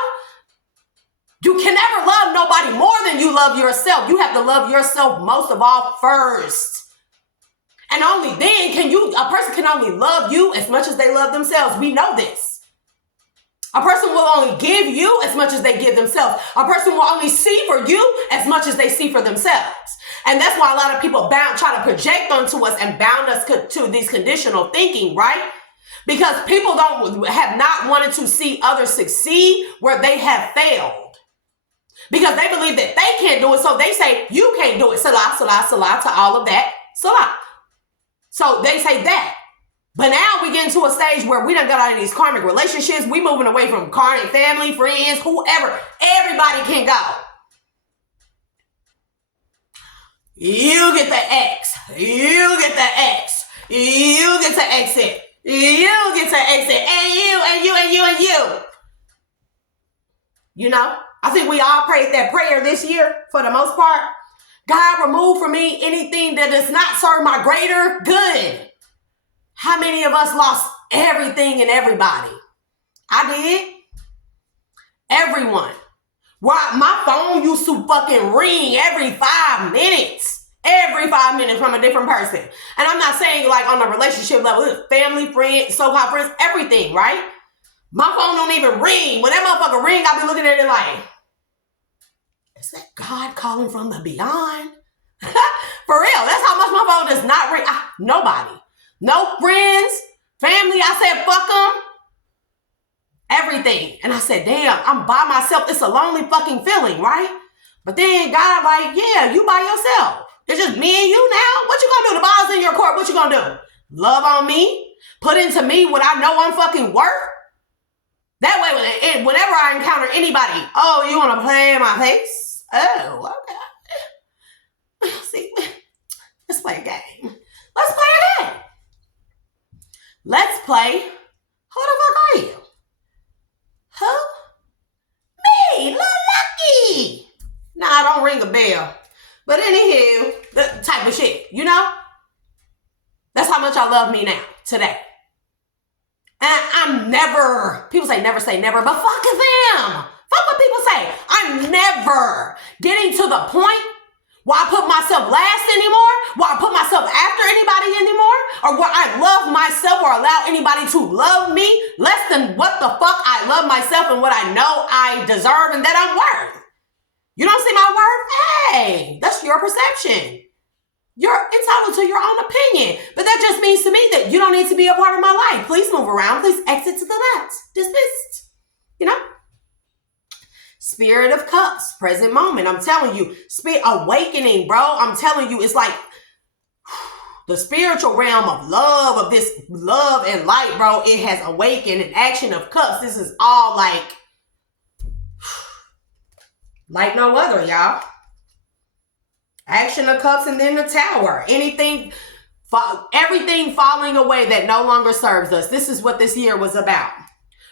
You can never love nobody more than you love yourself. You have to love yourself most of all first. And only then a person can only love you as much as they love themselves. We know this. A person will only give you as much as they give themselves. A person will only see for you as much as they see for themselves. And that's why a lot of people try to project onto us and bound us to these conditional thinking, right? Because people have not wanted to see others succeed where they have failed. Because they believe that they can't do it, so they say, you can't do it. Salah, salah, salah to all of that. Salah. So they say that. But now we get into a stage where we done got out of these karmic relationships. We moving away from karmic family, friends, whoever. Everybody can go. You get the X. You get the X. You get to exit. You get to exit. And you. You know? I think we all prayed that prayer this year for the most part. God, remove from me anything that does not serve my greater good. How many of us lost everything and everybody? I did. Everyone. My phone used to fucking ring every 5 minutes. Every 5 minutes from a different person. And I'm not saying like on a relationship level, family, friends, so-called friends, everything, right? My phone don't even ring. When that motherfucker ring, I be looking at it like, is that God calling from the beyond? For real, that's how much my phone does not ring. Nobody. No friends, Family, I said, fuck them. Everything. And I said, damn, I'm by myself. It's a lonely fucking feeling, right? But then God like, yeah, you by yourself. It's just me and you now. What you gonna do? The ball's in your court. What you gonna do? Love on me? Put into me what I know I'm fucking worth? That way, whenever I encounter anybody, oh, you want to play in my face? Oh, okay. See, let's play a game. Let's play a game. Let's play. Who the fuck are you? Who? Me, Lil Lucky. Nah, don't ring a bell. But anywho, the type of shit, you know? That's how much I love me now, today. And I'm never, people say never, but fuck them. Fuck what people say. I'm never getting to the point where I put myself last anymore, where I put myself after anybody anymore, or where I love myself or allow anybody to love me less than what the fuck I love myself and what I know I deserve and that I'm worth. You don't see my worth? Hey, that's your perception. You're entitled to your own opinion. But that just means to me that you don't need to be a part of my life. Please move around. Please exit to the left. Dismissed. You know? Spirit of Cups. Present moment. I'm telling you. Awakening, bro. I'm telling you. It's like the spiritual realm of love, of this love and light, bro. It has awakened. An Action of Cups. This is all like no other, y'all. Action of Cups and then the Tower. Everything falling away that no longer serves us. This is what this year was about.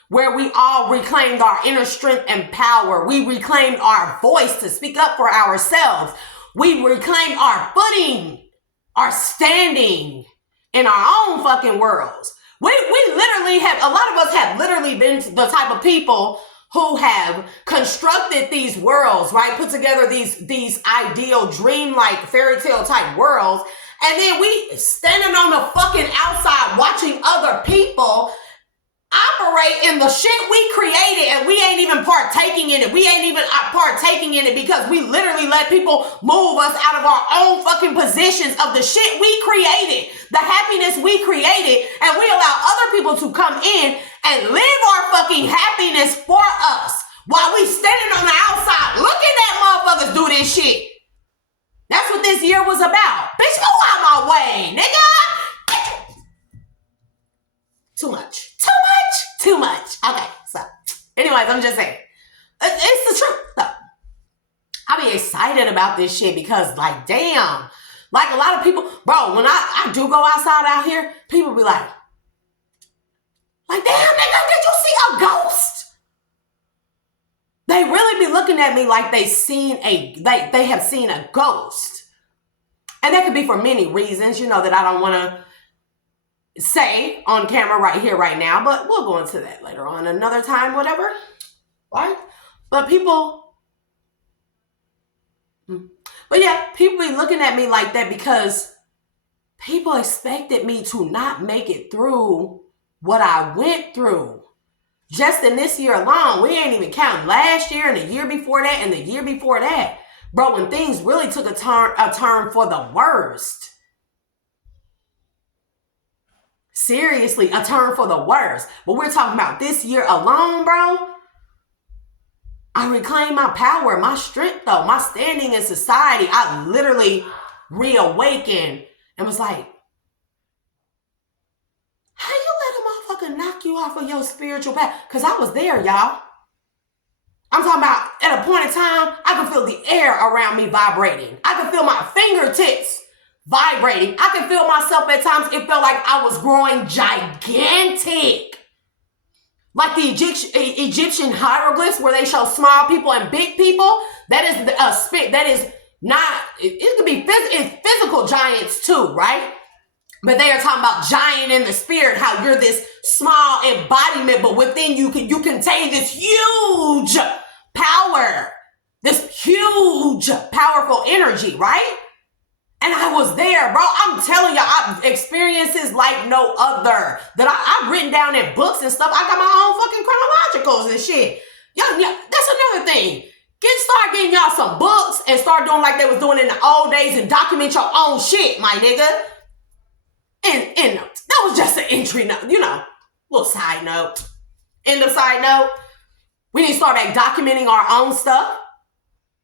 Where we all reclaimed our inner strength and power. We reclaimed our voice to speak up for ourselves. We reclaimed our footing, our standing in our own fucking worlds. We literally have, a lot of us have literally been the type of people who have constructed these worlds, right? Put together these ideal, dream-like fairy tale type worlds. And then we standing on the fucking outside watching other people operate in the shit we created, and we ain't even partaking in it. We ain't even partaking in it because we literally let people move us out of our own fucking positions of the shit we created, the happiness we created, and we allow other people to come in and live our fucking happiness for us while we standing on the outside looking at motherfuckers do this shit. That's what this year was about. Bitch, go out my way, nigga. Too much. Okay, so anyways, I'm just saying. It's the truth, though. I be excited about this shit because, like, damn. Like, a lot of people, bro, when I do go outside out here, people be like, damn, nigga, did you see a ghost? They really be looking at me like they have seen a ghost. And that could be for many reasons, you know, that I don't want to say on camera right here, right now, but we'll go into that later on another time, whatever, right? But people be looking at me like that because people expected me to not make it through what I went through. Just in this year alone, we ain't even counting last year and the year before that and the year before that. Bro, when things really took a turn for the worst. Seriously, a turn for the worst. But we're talking about this year alone, bro. I reclaimed my power, my strength, though, my standing in society. I literally reawakened and was like, how you let a motherfucker knock you off of your spiritual path? Because I was there, y'all. I'm talking about at a point in time, I could feel the air around me vibrating. I could feel my fingertips vibrating. I could feel myself at times. It felt like I was growing gigantic. Like the Egyptian hieroglyphs where they show small people and big people. That is a spit. That is not, it could be physical giants too, right? But they are talking about giant in the spirit, how you're this small embodiment, but within you contain this huge power, this huge powerful energy, right? And I was there, bro. I'm telling y'all, I've experiences like no other that I've written down in books and stuff. I got my own fucking chronologicals and shit. Yeah, that's another thing. Start getting y'all some books and start doing like they was doing in the old days and document your own shit, my nigga. End note. That was just an entry note, little side note. End of side note. We need to start back documenting our own stuff.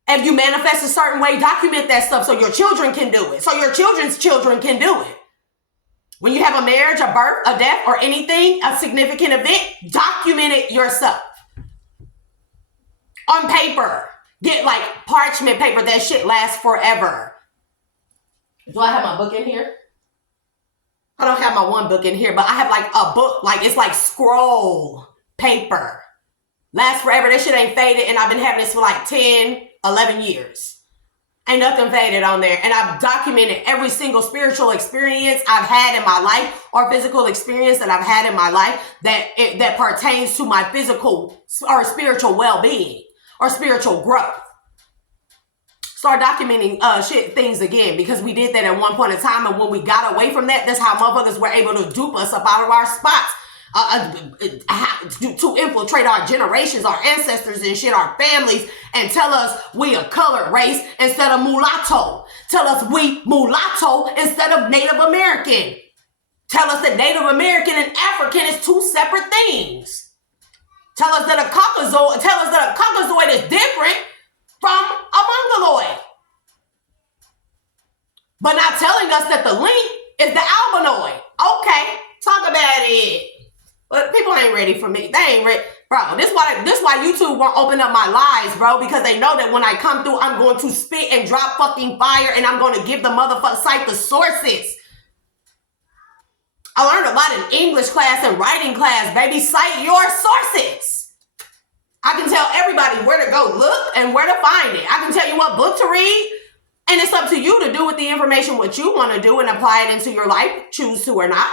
If you manifest a certain way, document that stuff so your children can do it. So your children's children can do it. When you have a marriage, a birth, a death, or anything, a significant event, document it yourself. On paper. Get like parchment paper. That shit lasts forever. Do I have my book in here? I don't have my one book in here, but I have like a book. Like it's like scroll paper. Lasts forever. That shit ain't faded. And I've been having this for like 10, 11 years. Ain't nothing faded on there. And I've documented every single spiritual experience I've had in my life or physical experience that I've had in my life that pertains to my physical or spiritual well-being or spiritual growth. Start documenting things again, because we did that at one point in time, and when we got away from that, that's how motherfuckers were able to dupe us up out of our spots. To infiltrate our generations, our ancestors and shit, our families, and tell us we a colored race instead of mulatto. Tell us we mulatto instead of Native American. Tell us that Native American and African is two separate things. Tell us that a Caucasoid is different from a Mongoloid. But not telling us that the link is the albinoid. Okay, talk about it. But people ain't ready for me. They ain't ready. Bro, this why YouTube won't open up my lives, bro. Because they know that when I come through, I'm going to spit and drop fucking fire. And I'm going to give the motherfucker cite the sources. I learned a lot in English class and writing class, baby. Cite your sources. I can tell everybody where to go look and where to find it. I can tell you what book to read. And it's up to you to do with the information what you want to do and apply it into your life. Choose to or not.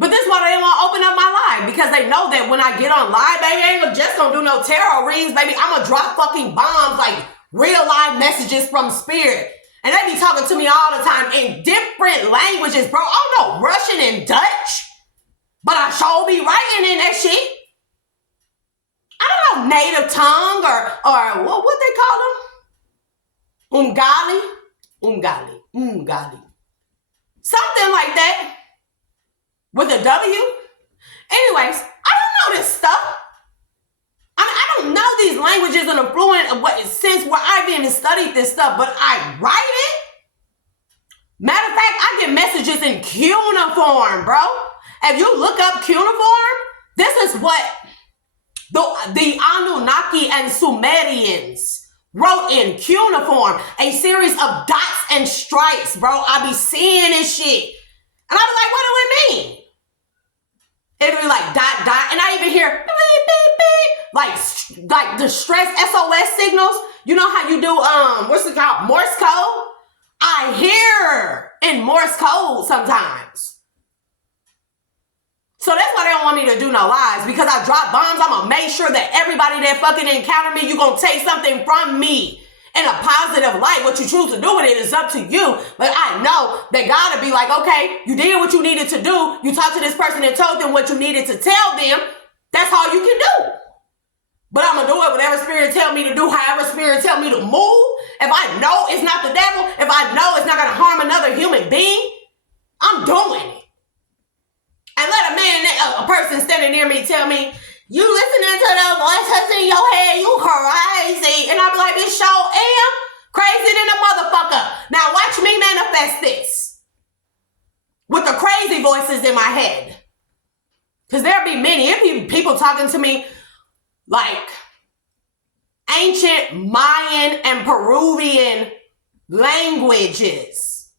But this is why they don't want to open up my live, because they know that when I get on live, baby, I ain't just gonna do no tarot readings, baby. I'm gonna drop fucking bombs like real live messages from spirit. And they be talking to me all the time in different languages, bro. I don't know Russian and Dutch, but I sure be writing in that shit. I don't know native tongue or what they call them? Umgali. Something like that. With a W? Anyways, I don't know this stuff. I don't know these languages and the fluent of what since where I've even studied this stuff, but I write it. Matter of fact, I get messages in cuneiform, bro. If you look up cuneiform, this is what the Anunnaki and Sumerians wrote in cuneiform, a series of dots and stripes, bro. I be seeing this shit. And I be like, what do it mean? It'll be like dot, dot. And I even hear beep, beep, beep. Like the stress SOS signals. You know how you do, what's it called? Morse code? I hear in Morse code sometimes. So that's why they don't want me to do no lies. Because I drop bombs, I'm going to make sure that everybody that fucking encounter me, you're going to take something from me. In a positive light. What you choose to do with it is up to you. But I know that God will be like, okay, you did what you needed to do. You talked to this person and told them what you needed to tell them. That's all you can do. But I'm going to do it whatever spirit tell me to do, however spirit tell me to move. If I know it's not the devil, if I know it's not going to harm another human being, I'm doing it. And let a person standing near me tell me, you listening to those voices in your head, you crazy. And I be like, this show am crazy than a motherfucker. Now watch me manifest this. With the crazy voices in my head. Because there'll be many people talking to me like ancient Mayan and Peruvian languages.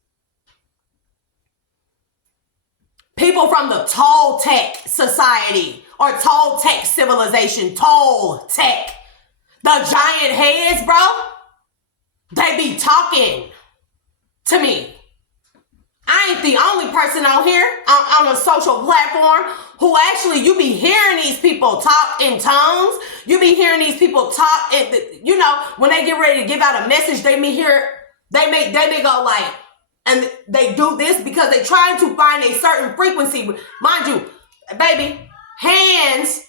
People from the Toltec society. Or Toltec civilization. Toltec. The giant heads, bro. They be talking to me. I ain't the only person on here, on a social platform, who actually, you be hearing these people talk in tongues. You be hearing these people talk, when they get ready to give out a message, they may go like, and they do this because they trying to find a certain frequency. Mind you, baby, hands,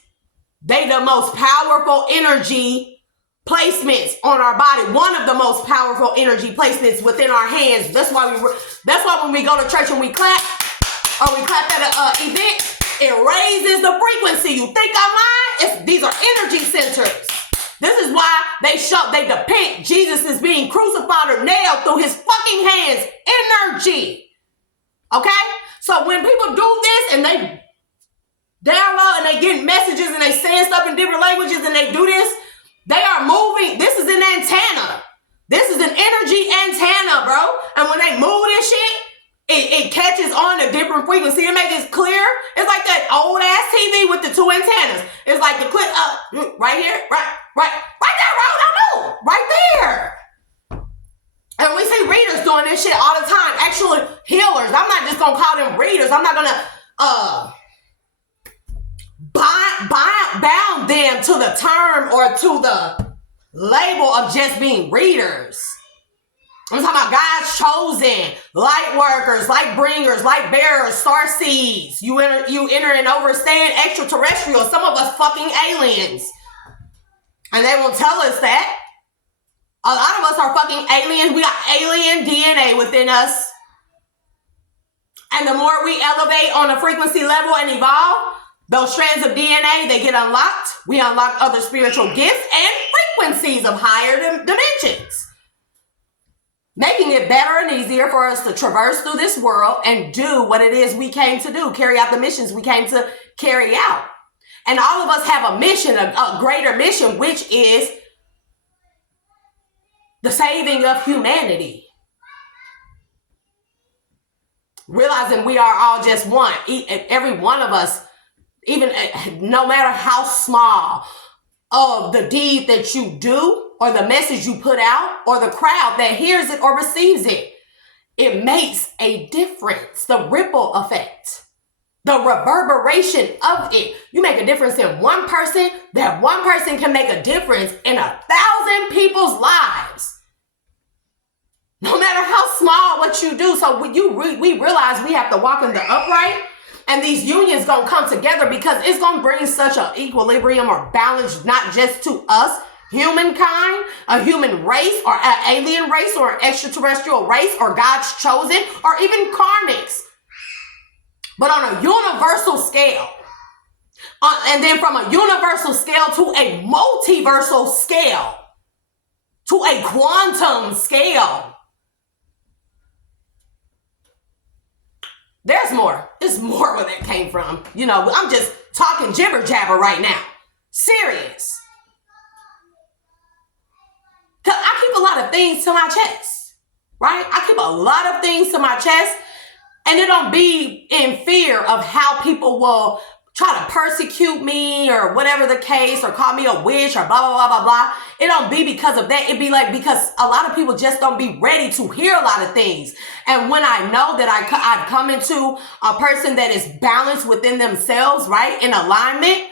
they the most powerful energy placements on our body. One of the most powerful energy placements within our hands. That's why when we go to church and we clap, or we clap at an event, it raises the frequency. You think I'm lying? These are energy centers. This is why they depict Jesus as being crucified or nailed through his fucking hands. Energy. Okay? So when people do this and they download and they get messages and they saying stuff in different languages and they do this, they are moving. This is an antenna. This is an energy antenna, bro. And when they move this shit, it catches on a different frequency. It makes it clear. It's like that old ass TV with the two antennas. It's like the clip right here, right there, bro. Don't move. Right there. And we see readers doing this shit all the time. Actually, healers. I'm not just gonna call them readers. I'm not gonna bound them to the term or to the label of just being readers. I'm talking about God's chosen, light workers, light bringers, light bearers, star seeds. You enter and overstand extraterrestrial. Some of us fucking aliens. And they will tell us that. A lot of us are fucking aliens. We got alien DNA within us. And the more we elevate on a frequency level and evolve, those strands of DNA, they get unlocked. We unlock other spiritual gifts and frequencies of higher dimensions. Making it better and easier for us to traverse through this world and do what it is we came to do, carry out the missions we came to carry out. And all of us have a mission, a greater mission, which is the saving of humanity. Realizing we are all just one. Every one of us, even no matter how small of the deed that you do, or the message you put out, or the crowd that hears it or receives it, it makes a difference. The ripple effect, the reverberation of it. You make a difference in one person, that one person can make a difference in 1,000 people's lives. No matter how small what you do. So we realize we have to walk in the upright, and these unions gonna come together because it's gonna bring such an equilibrium or balance, not just to us, humankind, a human race, or an alien race, or an extraterrestrial race, or God's chosen, or even karmics, but on a universal scale. And then from a universal scale to a multiversal scale, to a quantum scale. There's more. There's more where that came from. You know, I'm just talking jibber jabber right now. Serious. Because I keep a lot of things to my chest, right? I keep a lot of things to my chest, and it don't be in fear of how people will try to persecute me or whatever the case, or call me a witch or blah, blah, blah, blah, blah. It don't be because of that. It be like because a lot of people just don't be ready to hear a lot of things. And when I know that I've come into a person that is balanced within themselves, right, in alignment,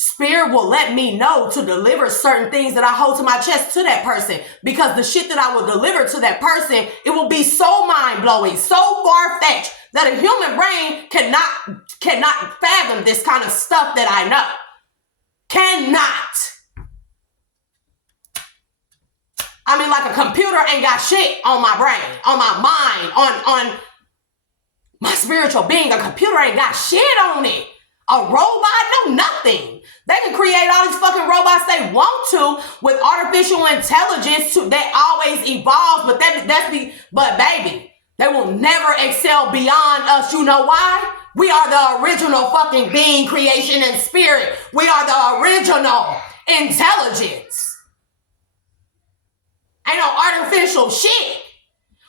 Spirit will let me know to deliver certain things that I hold to my chest to that person, because the shit that I will deliver to that person, it will be so mind-blowing, so far-fetched that a human brain cannot fathom this kind of stuff that I know. Cannot. I mean, like a computer ain't got shit on my brain, on my mind, on my spiritual being. A computer ain't got shit on it. A robot? No, nothing. They can create all these fucking robots they want to with artificial intelligence that always evolves, but baby, they will never excel beyond us. You know why? We are the original fucking being, creation, and spirit. We are the original intelligence. Ain't no artificial shit.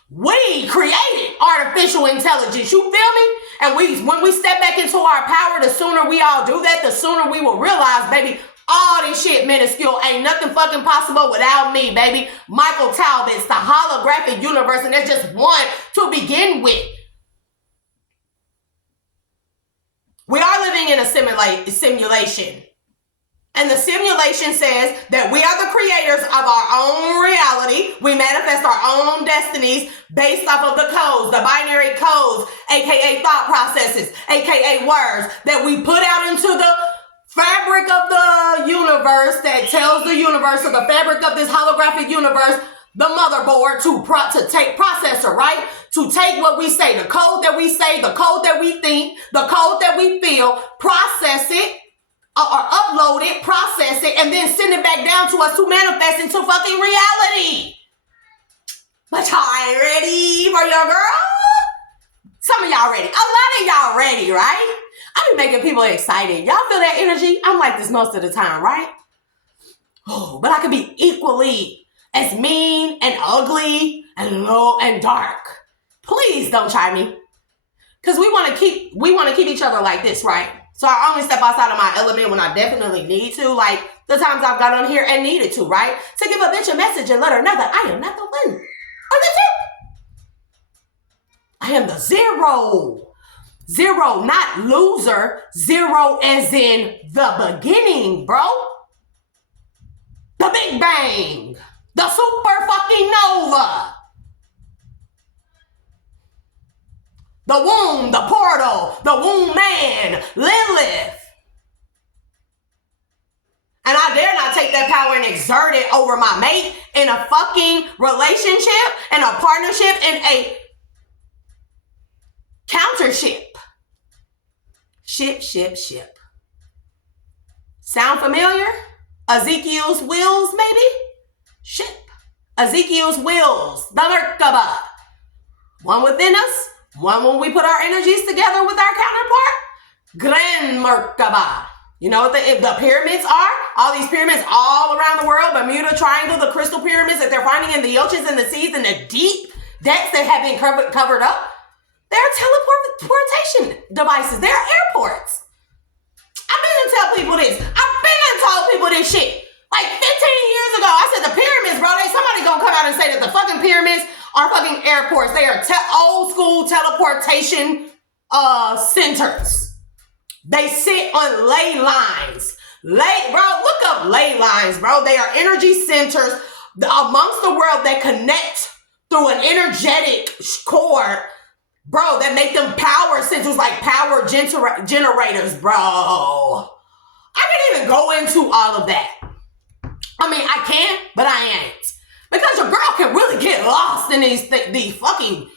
We created artificial intelligence. You feel me? And when we step back into our power, the sooner we all do that, the sooner we will realize, baby, all this shit minuscule. Ain't nothing fucking possible without me, baby. Michael Talbot's the holographic universe, and there's just one to begin with. We are living in a simulation. And the simulation says that we are the creators of our own reality. We manifest our own destinies based off of the codes, the binary codes, aka thought processes, aka words that we put out into the fabric of the universe that tells the universe of the fabric of this holographic universe, the motherboard to take processor, right? To take what we say, the code that we say, the code that we think, the code that we feel, process it, or upload it, process it, and then send it back down to us to manifest into fucking reality. But y'all ain't ready for your girl? Some of y'all ready. A lot of y'all ready, right? I be making people excited. Y'all feel that energy? I'm like this most of the time, right? Oh, but I could be equally as mean and ugly and low and dark. Please don't try me. Because we want to keep each other like this, right? So I only step outside of my element when I definitely need to, like the times I've got on here and needed to, right? To give a bitch a message and let her know that I am not the one or the two. I am the zero. Zero, not loser. Zero as in the beginning, bro. The Big Bang. The super fucking nova. The womb, the portal, the womb man, Lilith. And I dare not take that power and exert it over my mate in a fucking relationship, in a partnership, in a countership. Ship. Sound familiar? Ezekiel's wheels, maybe? Ship. Ezekiel's wheels, the Merkaba. One within us, one when we put our energies together with our counterpart. Grand Merkaba. You know what the pyramids are? All these pyramids all around the world, Bermuda Triangle, the crystal pyramids that they're finding in the oceans and the seas and the deep depths that have been covered up. They're teleportation devices. They're airports. I've been to tell people this. I've been to tell people this shit. Like 15 years ago, I said the pyramids, bro. Somebody gonna come out and say that the fucking pyramids are fucking airports. They are old school teleportation centers. They sit on ley lines. Bro, look up ley lines, bro. They are energy centers amongst the world that connect through an energetic cord, bro, that make them power centers, like power generators, bro. I can't even go into all of that. I mean, I can, but I ain't. Because your girl can really get lost in these fucking...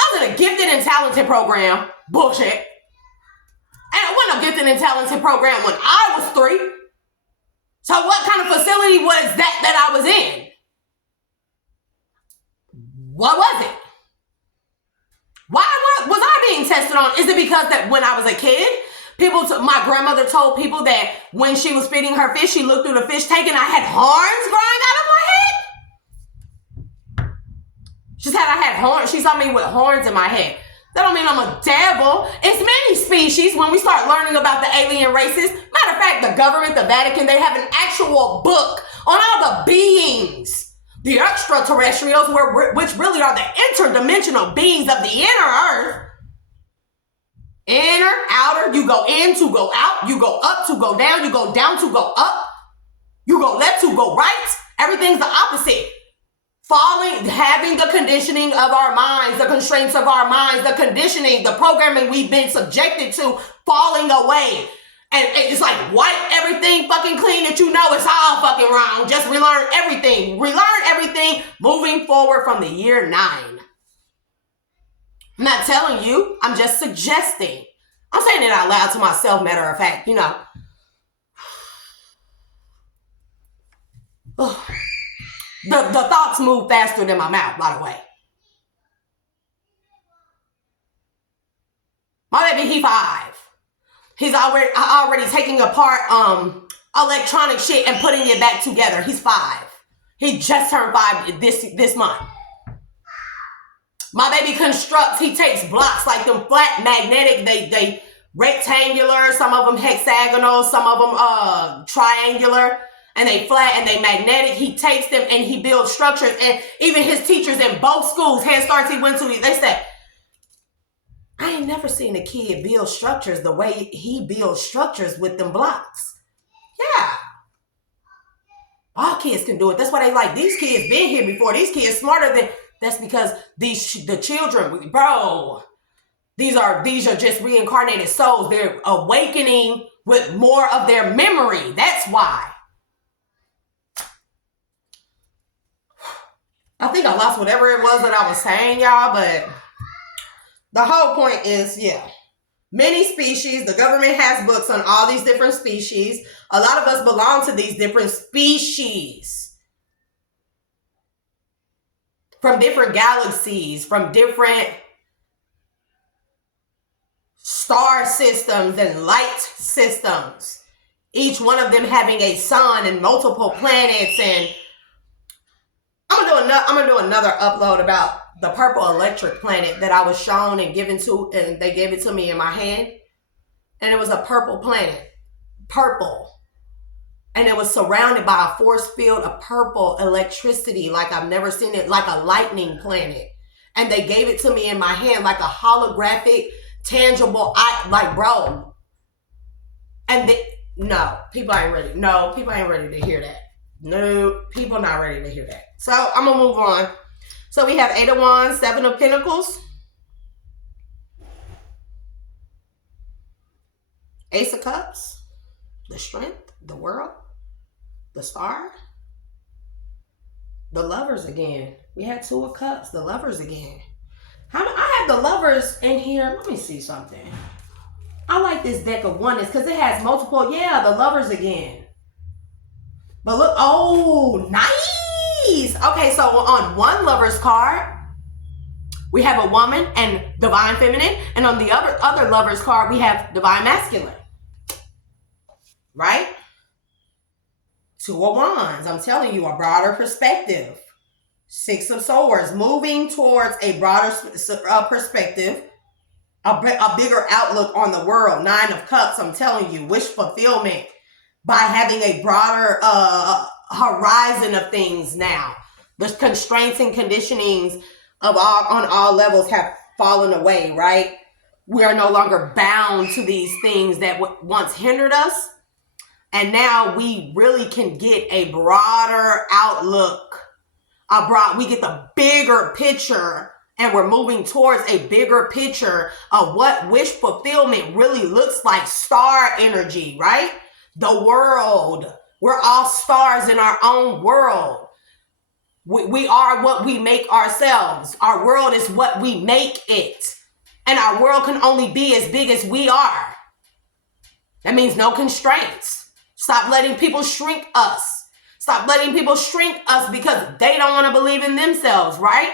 I was in a gifted and talented program. Bullshit. And it wasn't a gifted and talented program when I was 3. So what kind of facility was that I was in? What was it? Why was I being tested on? Is it because that when I was a kid, my grandmother told people that when she was feeding her fish, she looked through the fish tank and I had horns growing out of my head? She said I had horns. She saw me with horns in my head. That don't mean I'm a devil. It's many species when we start learning about the alien races. Matter of fact, the government, the Vatican, they have an actual book on all the beings. The extraterrestrials, which really are the interdimensional beings of the inner earth. Inner, outer, you go in to go out, you go up to go down, you go down to go up, you go left to go right. Everything's the opposite. Having the conditioning of our minds, the constraints of our minds, the conditioning, the programming we've been subjected to falling away. And it's like wipe everything fucking clean that you know it's all fucking wrong. Just relearn everything. Relearn everything moving forward from the year 9. I'm not telling you. I'm just suggesting. I'm saying it out loud to myself, matter of fact, you know. The thoughts move faster than my mouth, by the way. My baby, he 5. He's already taking apart electronic shit and putting it back together. He's 5. He just turned 5 this month. My baby constructs. He takes blocks like them flat magnetic. They rectangular. Some of them hexagonal. Some of them triangular. And they flat and they magnetic. He takes them and he builds structures. And even his teachers in both schools, Head Starts he went to, they said, I ain't never seen a kid build structures the way he builds structures with them blocks. Yeah. All kids can do it. That's why they like, these kids been here before. These kids smarter than, that's because the children, bro, These are just reincarnated souls. They're awakening with more of their memory. That's why. I think I lost whatever it was that I was saying, y'all, but the whole point is, yeah. Many species, the government has books on all these different species. A lot of us belong to these different species. From different galaxies, from different star systems and light systems. Each one of them having a sun and multiple planets. And I'm gonna do another upload about the purple electric planet that I was shown and given to, and they gave it to me in my hand. And it was a purple planet. Purple. And it was surrounded by a force field of purple electricity like I've never seen it, like a lightning planet. And they gave it to me in my hand like a holographic, tangible, like, bro. And no, people ain't ready. No, people ain't ready to hear that. No, people not ready to hear that. So I'm going to move on. So we have 8 of Wands, 7 of Pentacles, Ace of Cups, the Strength, the World, the Star, the Lovers again. We had 2 of Cups, the Lovers again. I have the Lovers in here. Let me see something. I like this deck of oneness because it has multiple. Yeah, the Lovers again. But look, oh, nice. Okay, so on one Lovers card, we have a woman and Divine Feminine. And on the other Lovers card, we have Divine Masculine. Right? 2 of Wands. I'm telling you, a broader perspective. 6 of Swords. Moving towards a broader perspective. A bigger outlook on the world. 9 of Cups. I'm telling you, wish fulfillment by having a broader horizon of things now. The constraints and conditionings on all levels have fallen away, right? We are no longer bound to these things that once hindered us. And now we really can get a broader outlook. We get the bigger picture, and we're moving towards a bigger picture of what wish fulfillment really looks like. Star energy, right? The world. We're all stars in our own world. We are what we make ourselves. Our world is what we make it. And our world can only be as big as we are. That means no constraints. Stop letting people shrink us. Stop letting people shrink us because they don't want to believe in themselves, right?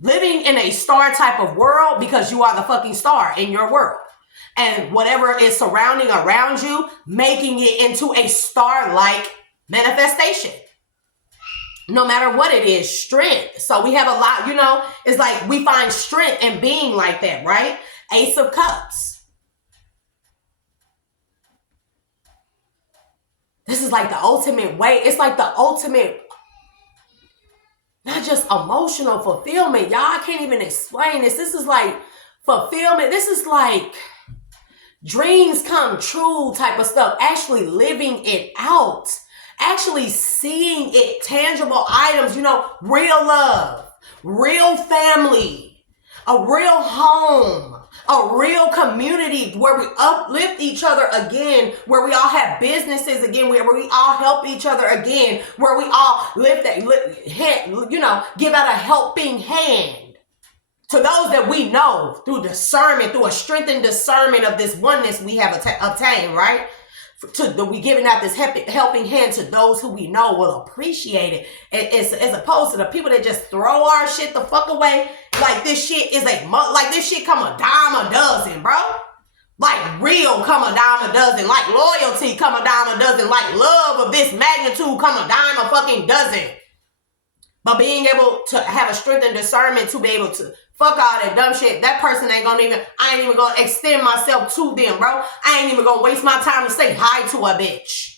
Living in a star type of world because you are the fucking star in your world. And whatever is surrounding around you, making it into a star-like manifestation. No matter what it is, strength. So we have a lot, it's like we find strength in being like that, right? Ace of Cups. This is like the ultimate way. It's like the ultimate, not just emotional fulfillment. Y'all, I can't even explain this. This is like fulfillment. This is like dreams come true type of stuff. Actually living it out. Actually seeing it, tangible items, real love, real family, a real home, a real community where we uplift each other again, where we all have businesses again, where we all help each other again, where we all give out a helping hand to those that we know through discernment, through a strengthened discernment of this oneness we have obtained, right? We giving out this helping hand to those who we know will appreciate it, as opposed to the people that just throw our shit the fuck away. Like this shit is like this shit come a dime a dozen, bro. Like real come a dime a dozen. Like loyalty come a dime a dozen. Like love of this magnitude come a dime a fucking dozen. But being able to have a strength and discernment to be able to fuck all that dumb shit, that person I ain't even gonna extend myself to them, bro. I ain't even gonna waste my time to say hi to a bitch.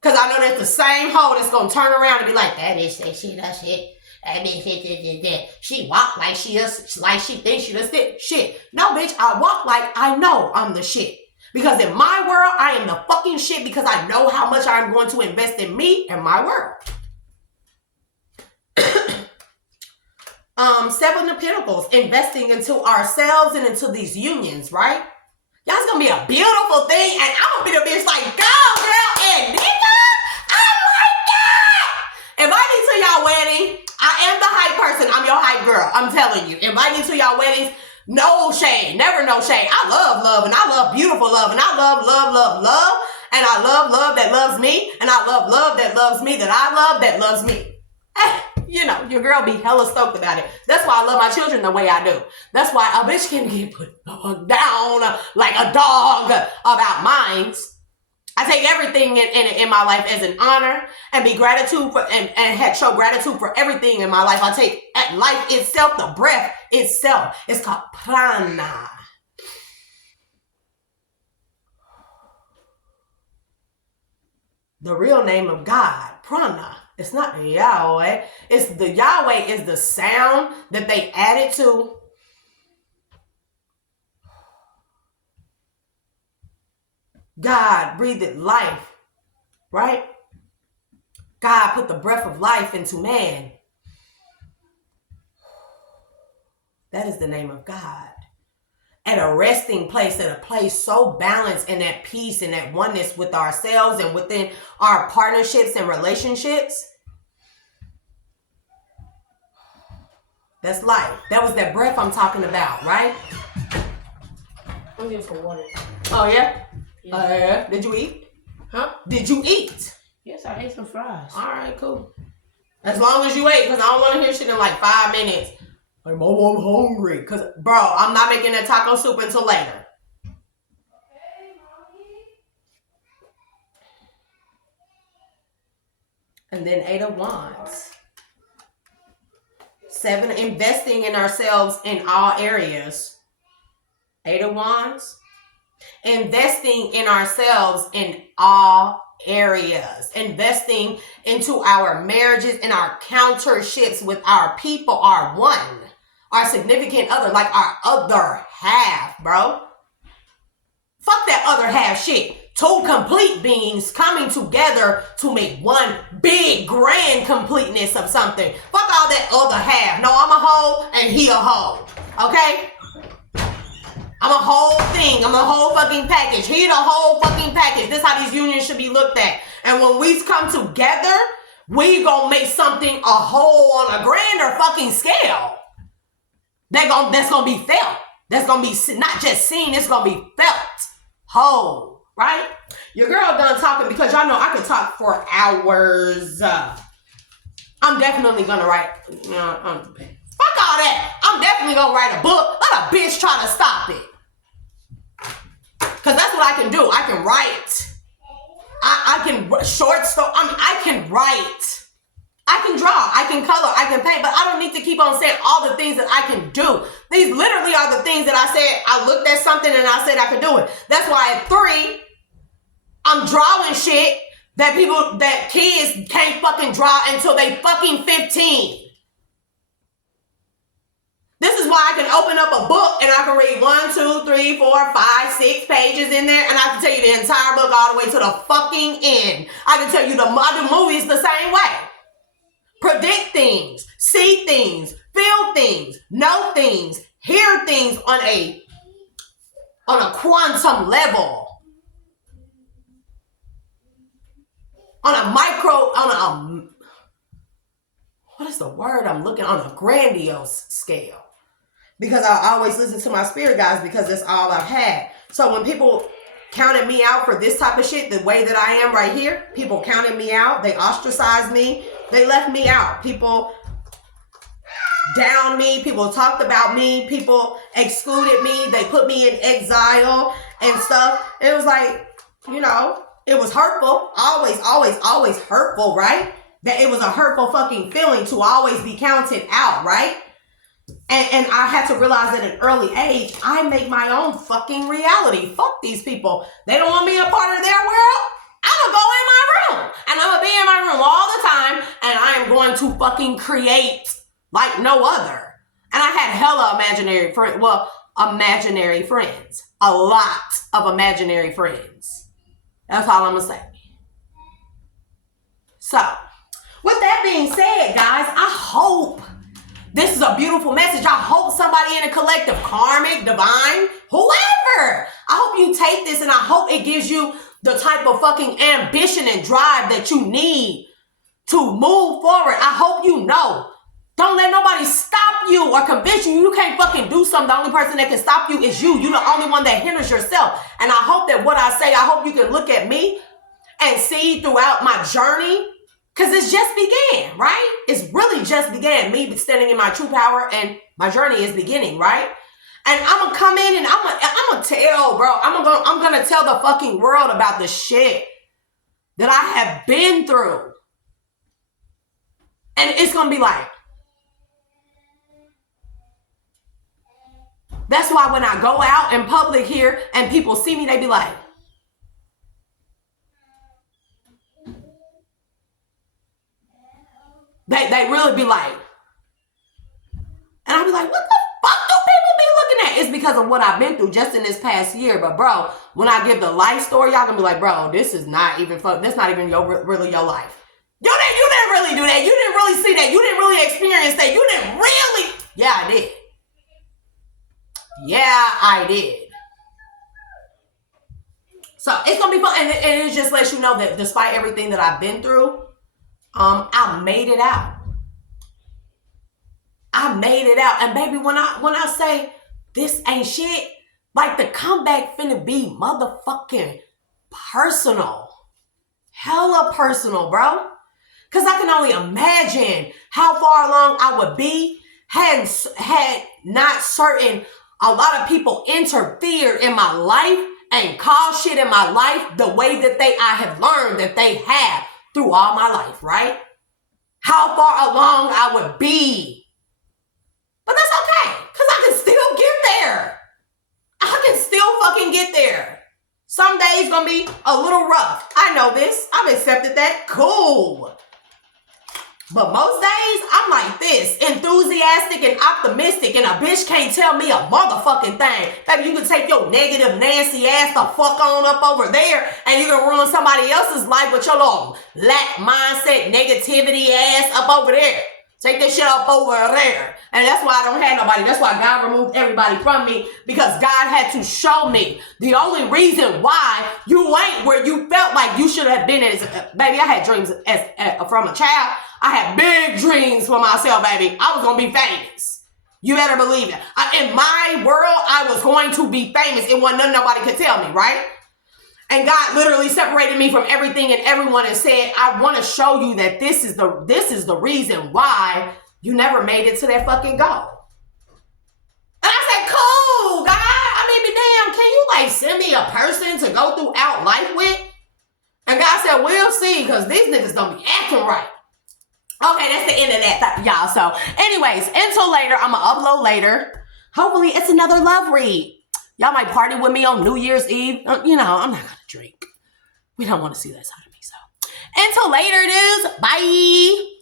Cause I know that's the same hoe that's gonna turn around and be like, that bitch say shit, that shit. That bitch, she walk like she thinks she the shit. No, bitch, I walk like I know I'm the shit. Because in my world, I am the fucking shit because I know how much I'm going to invest in me and my world. Seven of Pentacles, investing into ourselves and into these unions, right? Y'all's gonna be a beautiful thing, and I'm gonna be the bitch like, go, girl, and nigga, I like that. Invite me to y'all wedding. I am the hype person. I'm your hype girl. I'm telling you. Invite me to y'all weddings. No shade. Never no shade. I love love, and I love beautiful love, and I love love, love, love, and I love love that loves me, and I love love that loves me, that I love that loves me. You know, your girl be hella stoked about it. That's why I love my children the way I do. That's why a bitch can get put down like a dog about mine. I take everything in my life as an honor and be gratitude for and show gratitude for everything in my life. I take life itself, the breath itself. It's called prana. The real name of God, prana. It's not the Yahweh. It's the Yahweh is the sound that they added to. God breathed life, right? God put the breath of life into man. That is the name of God. At a resting place, at a place so balanced and at peace and at oneness with ourselves and within our partnerships and relationships. That's life. That was that breath I'm talking about, right? I'm here for water. Oh, yeah? Yeah. Did you eat? Huh? Did you eat? Yes, I ate some fries. All right, cool. As long as you ate, because I don't want to hear shit in like 5 minutes. Like, Mom, I'm hungry. Because, bro, I'm not making that taco soup until later. And then 8 of Wands. 7, investing in ourselves in all areas. 8 of Wands. Investing in ourselves in all areas. Investing into our marriages and our counterships with our people, our one. Our significant other, like our other half, bro. Fuck that other half shit. 2 complete beings coming together to make one big grand completeness of something. Fuck all that other half. No, I'm a whole and he a whole. Okay? I'm a whole thing. I'm a whole fucking package. He the whole fucking package. This is how these unions should be looked at. And when we come together, we gonna make something a whole on a grander fucking scale. That's gonna be felt. That's gonna be not just seen, it's gonna be felt. Whole, right? Your girl done talking because y'all know I could talk for hours. I'm definitely gonna write. Fuck all that. I'm definitely gonna write a book. Let a bitch try to stop it. Because that's what I can do. I can write. I can short story. I can write. I can draw, I can color, I can paint, but I don't need to keep on saying all the things that I can do. These literally are the things that I said. I looked at something and I said I could do it. That's why at 3, I'm drawing shit that kids can't fucking draw until they fucking 15. This is why I can open up a book and I can read 1, 2, 3, 4, 5, 6 pages in there, and I can tell you the entire book all the way to the fucking end. I can tell you the movies the same way. Predict things, see things, feel things, know things, hear things on a quantum level. What is the word I'm looking on a grandiose scale? Because I always listen to my spirit guides because that's all I've had. So when people counted me out for this type of shit, the way that I am right here, people counted me out, they ostracized me, they left me out. People downed me, people talked about me, people excluded me, they put me in exile and stuff. It was like, it was hurtful. Always hurtful, right? That it was a hurtful fucking feeling to always be counted out, right? And I had to realize at an early age, I make my own fucking reality. Fuck these people. They don't want me a part of their world. I'm gonna go in my room. And I'm gonna be in my room all the time. And I am going to fucking create like no other. And I had hella imaginary friends. Well, imaginary friends. A lot of imaginary friends. That's all I'm gonna say. So, with that being said, guys, I hope this is a beautiful message. I hope somebody in the collective, karmic, divine, whoever. I hope you take this and I hope it gives you the type of fucking ambition and drive that you need to move forward. I hope you know. Don't let nobody stop you or convince you. You can't fucking do something. The only person that can stop you is you. You're the only one that hinders yourself. And I hope that what I say, I hope you can look at me and see throughout my journey. Because it's just began, right? It's really just began. Me standing in my true power and my journey is beginning, right? And I'm going to come in and I'm going to tell, bro. I'm going to tell the fucking world about the shit that I have been through. And it's going to be like, that's why when I go out in public here and people see me, they be like, they really be like, and I be like, what the fuck do people be looking at? It's because of what I've been through just in this past year. But bro, when I give the life story, y'all gonna be like, bro, this is not even fun. This not even really your life. You didn't really do that. You didn't really see that. You didn't really experience that. You didn't really. Yeah, I did. Yeah, I did. So it's gonna be fun, and it just lets you know that despite everything that I've been through, I made it out. I made it out. And baby, when I say this ain't shit, like the comeback finna be motherfucking personal. Hella personal, bro. Cause I can only imagine how far along I would be had not certain a lot of people interfered in my life and caused shit in my life the way that I have learned that they have through all my life, right? How far along I would be. But that's okay, because I can still get there. I can still fucking get there. Some days gonna be a little rough. I know this. I've accepted that. Cool. But most days, I'm like this, enthusiastic and optimistic, and a bitch can't tell me a motherfucking thing. Baby, you can take your negative, nasty ass the fuck on up over there, and you can ruin somebody else's life with your little lack mindset, negativity ass up over there. Take this shit up over there. And that's why I don't have nobody. That's why God removed everybody from me, because God had to show me the only reason why you ain't where you felt like you should have been. Baby, I had dreams from a child. I had big dreams for myself, baby. I was going to be famous. You better believe it. In my world, I was going to be famous. It wasn't nothing nobody could tell me, right? And God literally separated me from everything and everyone and said, I want to show you that this is the reason why you never made it to that fucking goal. And I said, cool, God. I mean, damn, can you like send me a person to go throughout life with? And God said, we'll see, because these niggas don't be acting right. Okay, that's the end of that, y'all. So anyways, until later, I'm going to upload later. Hopefully it's another love read. Y'all might party with me on New Year's Eve. You know, I'm not going to drink. We don't want to see that side of me. So until later, dudes. Bye.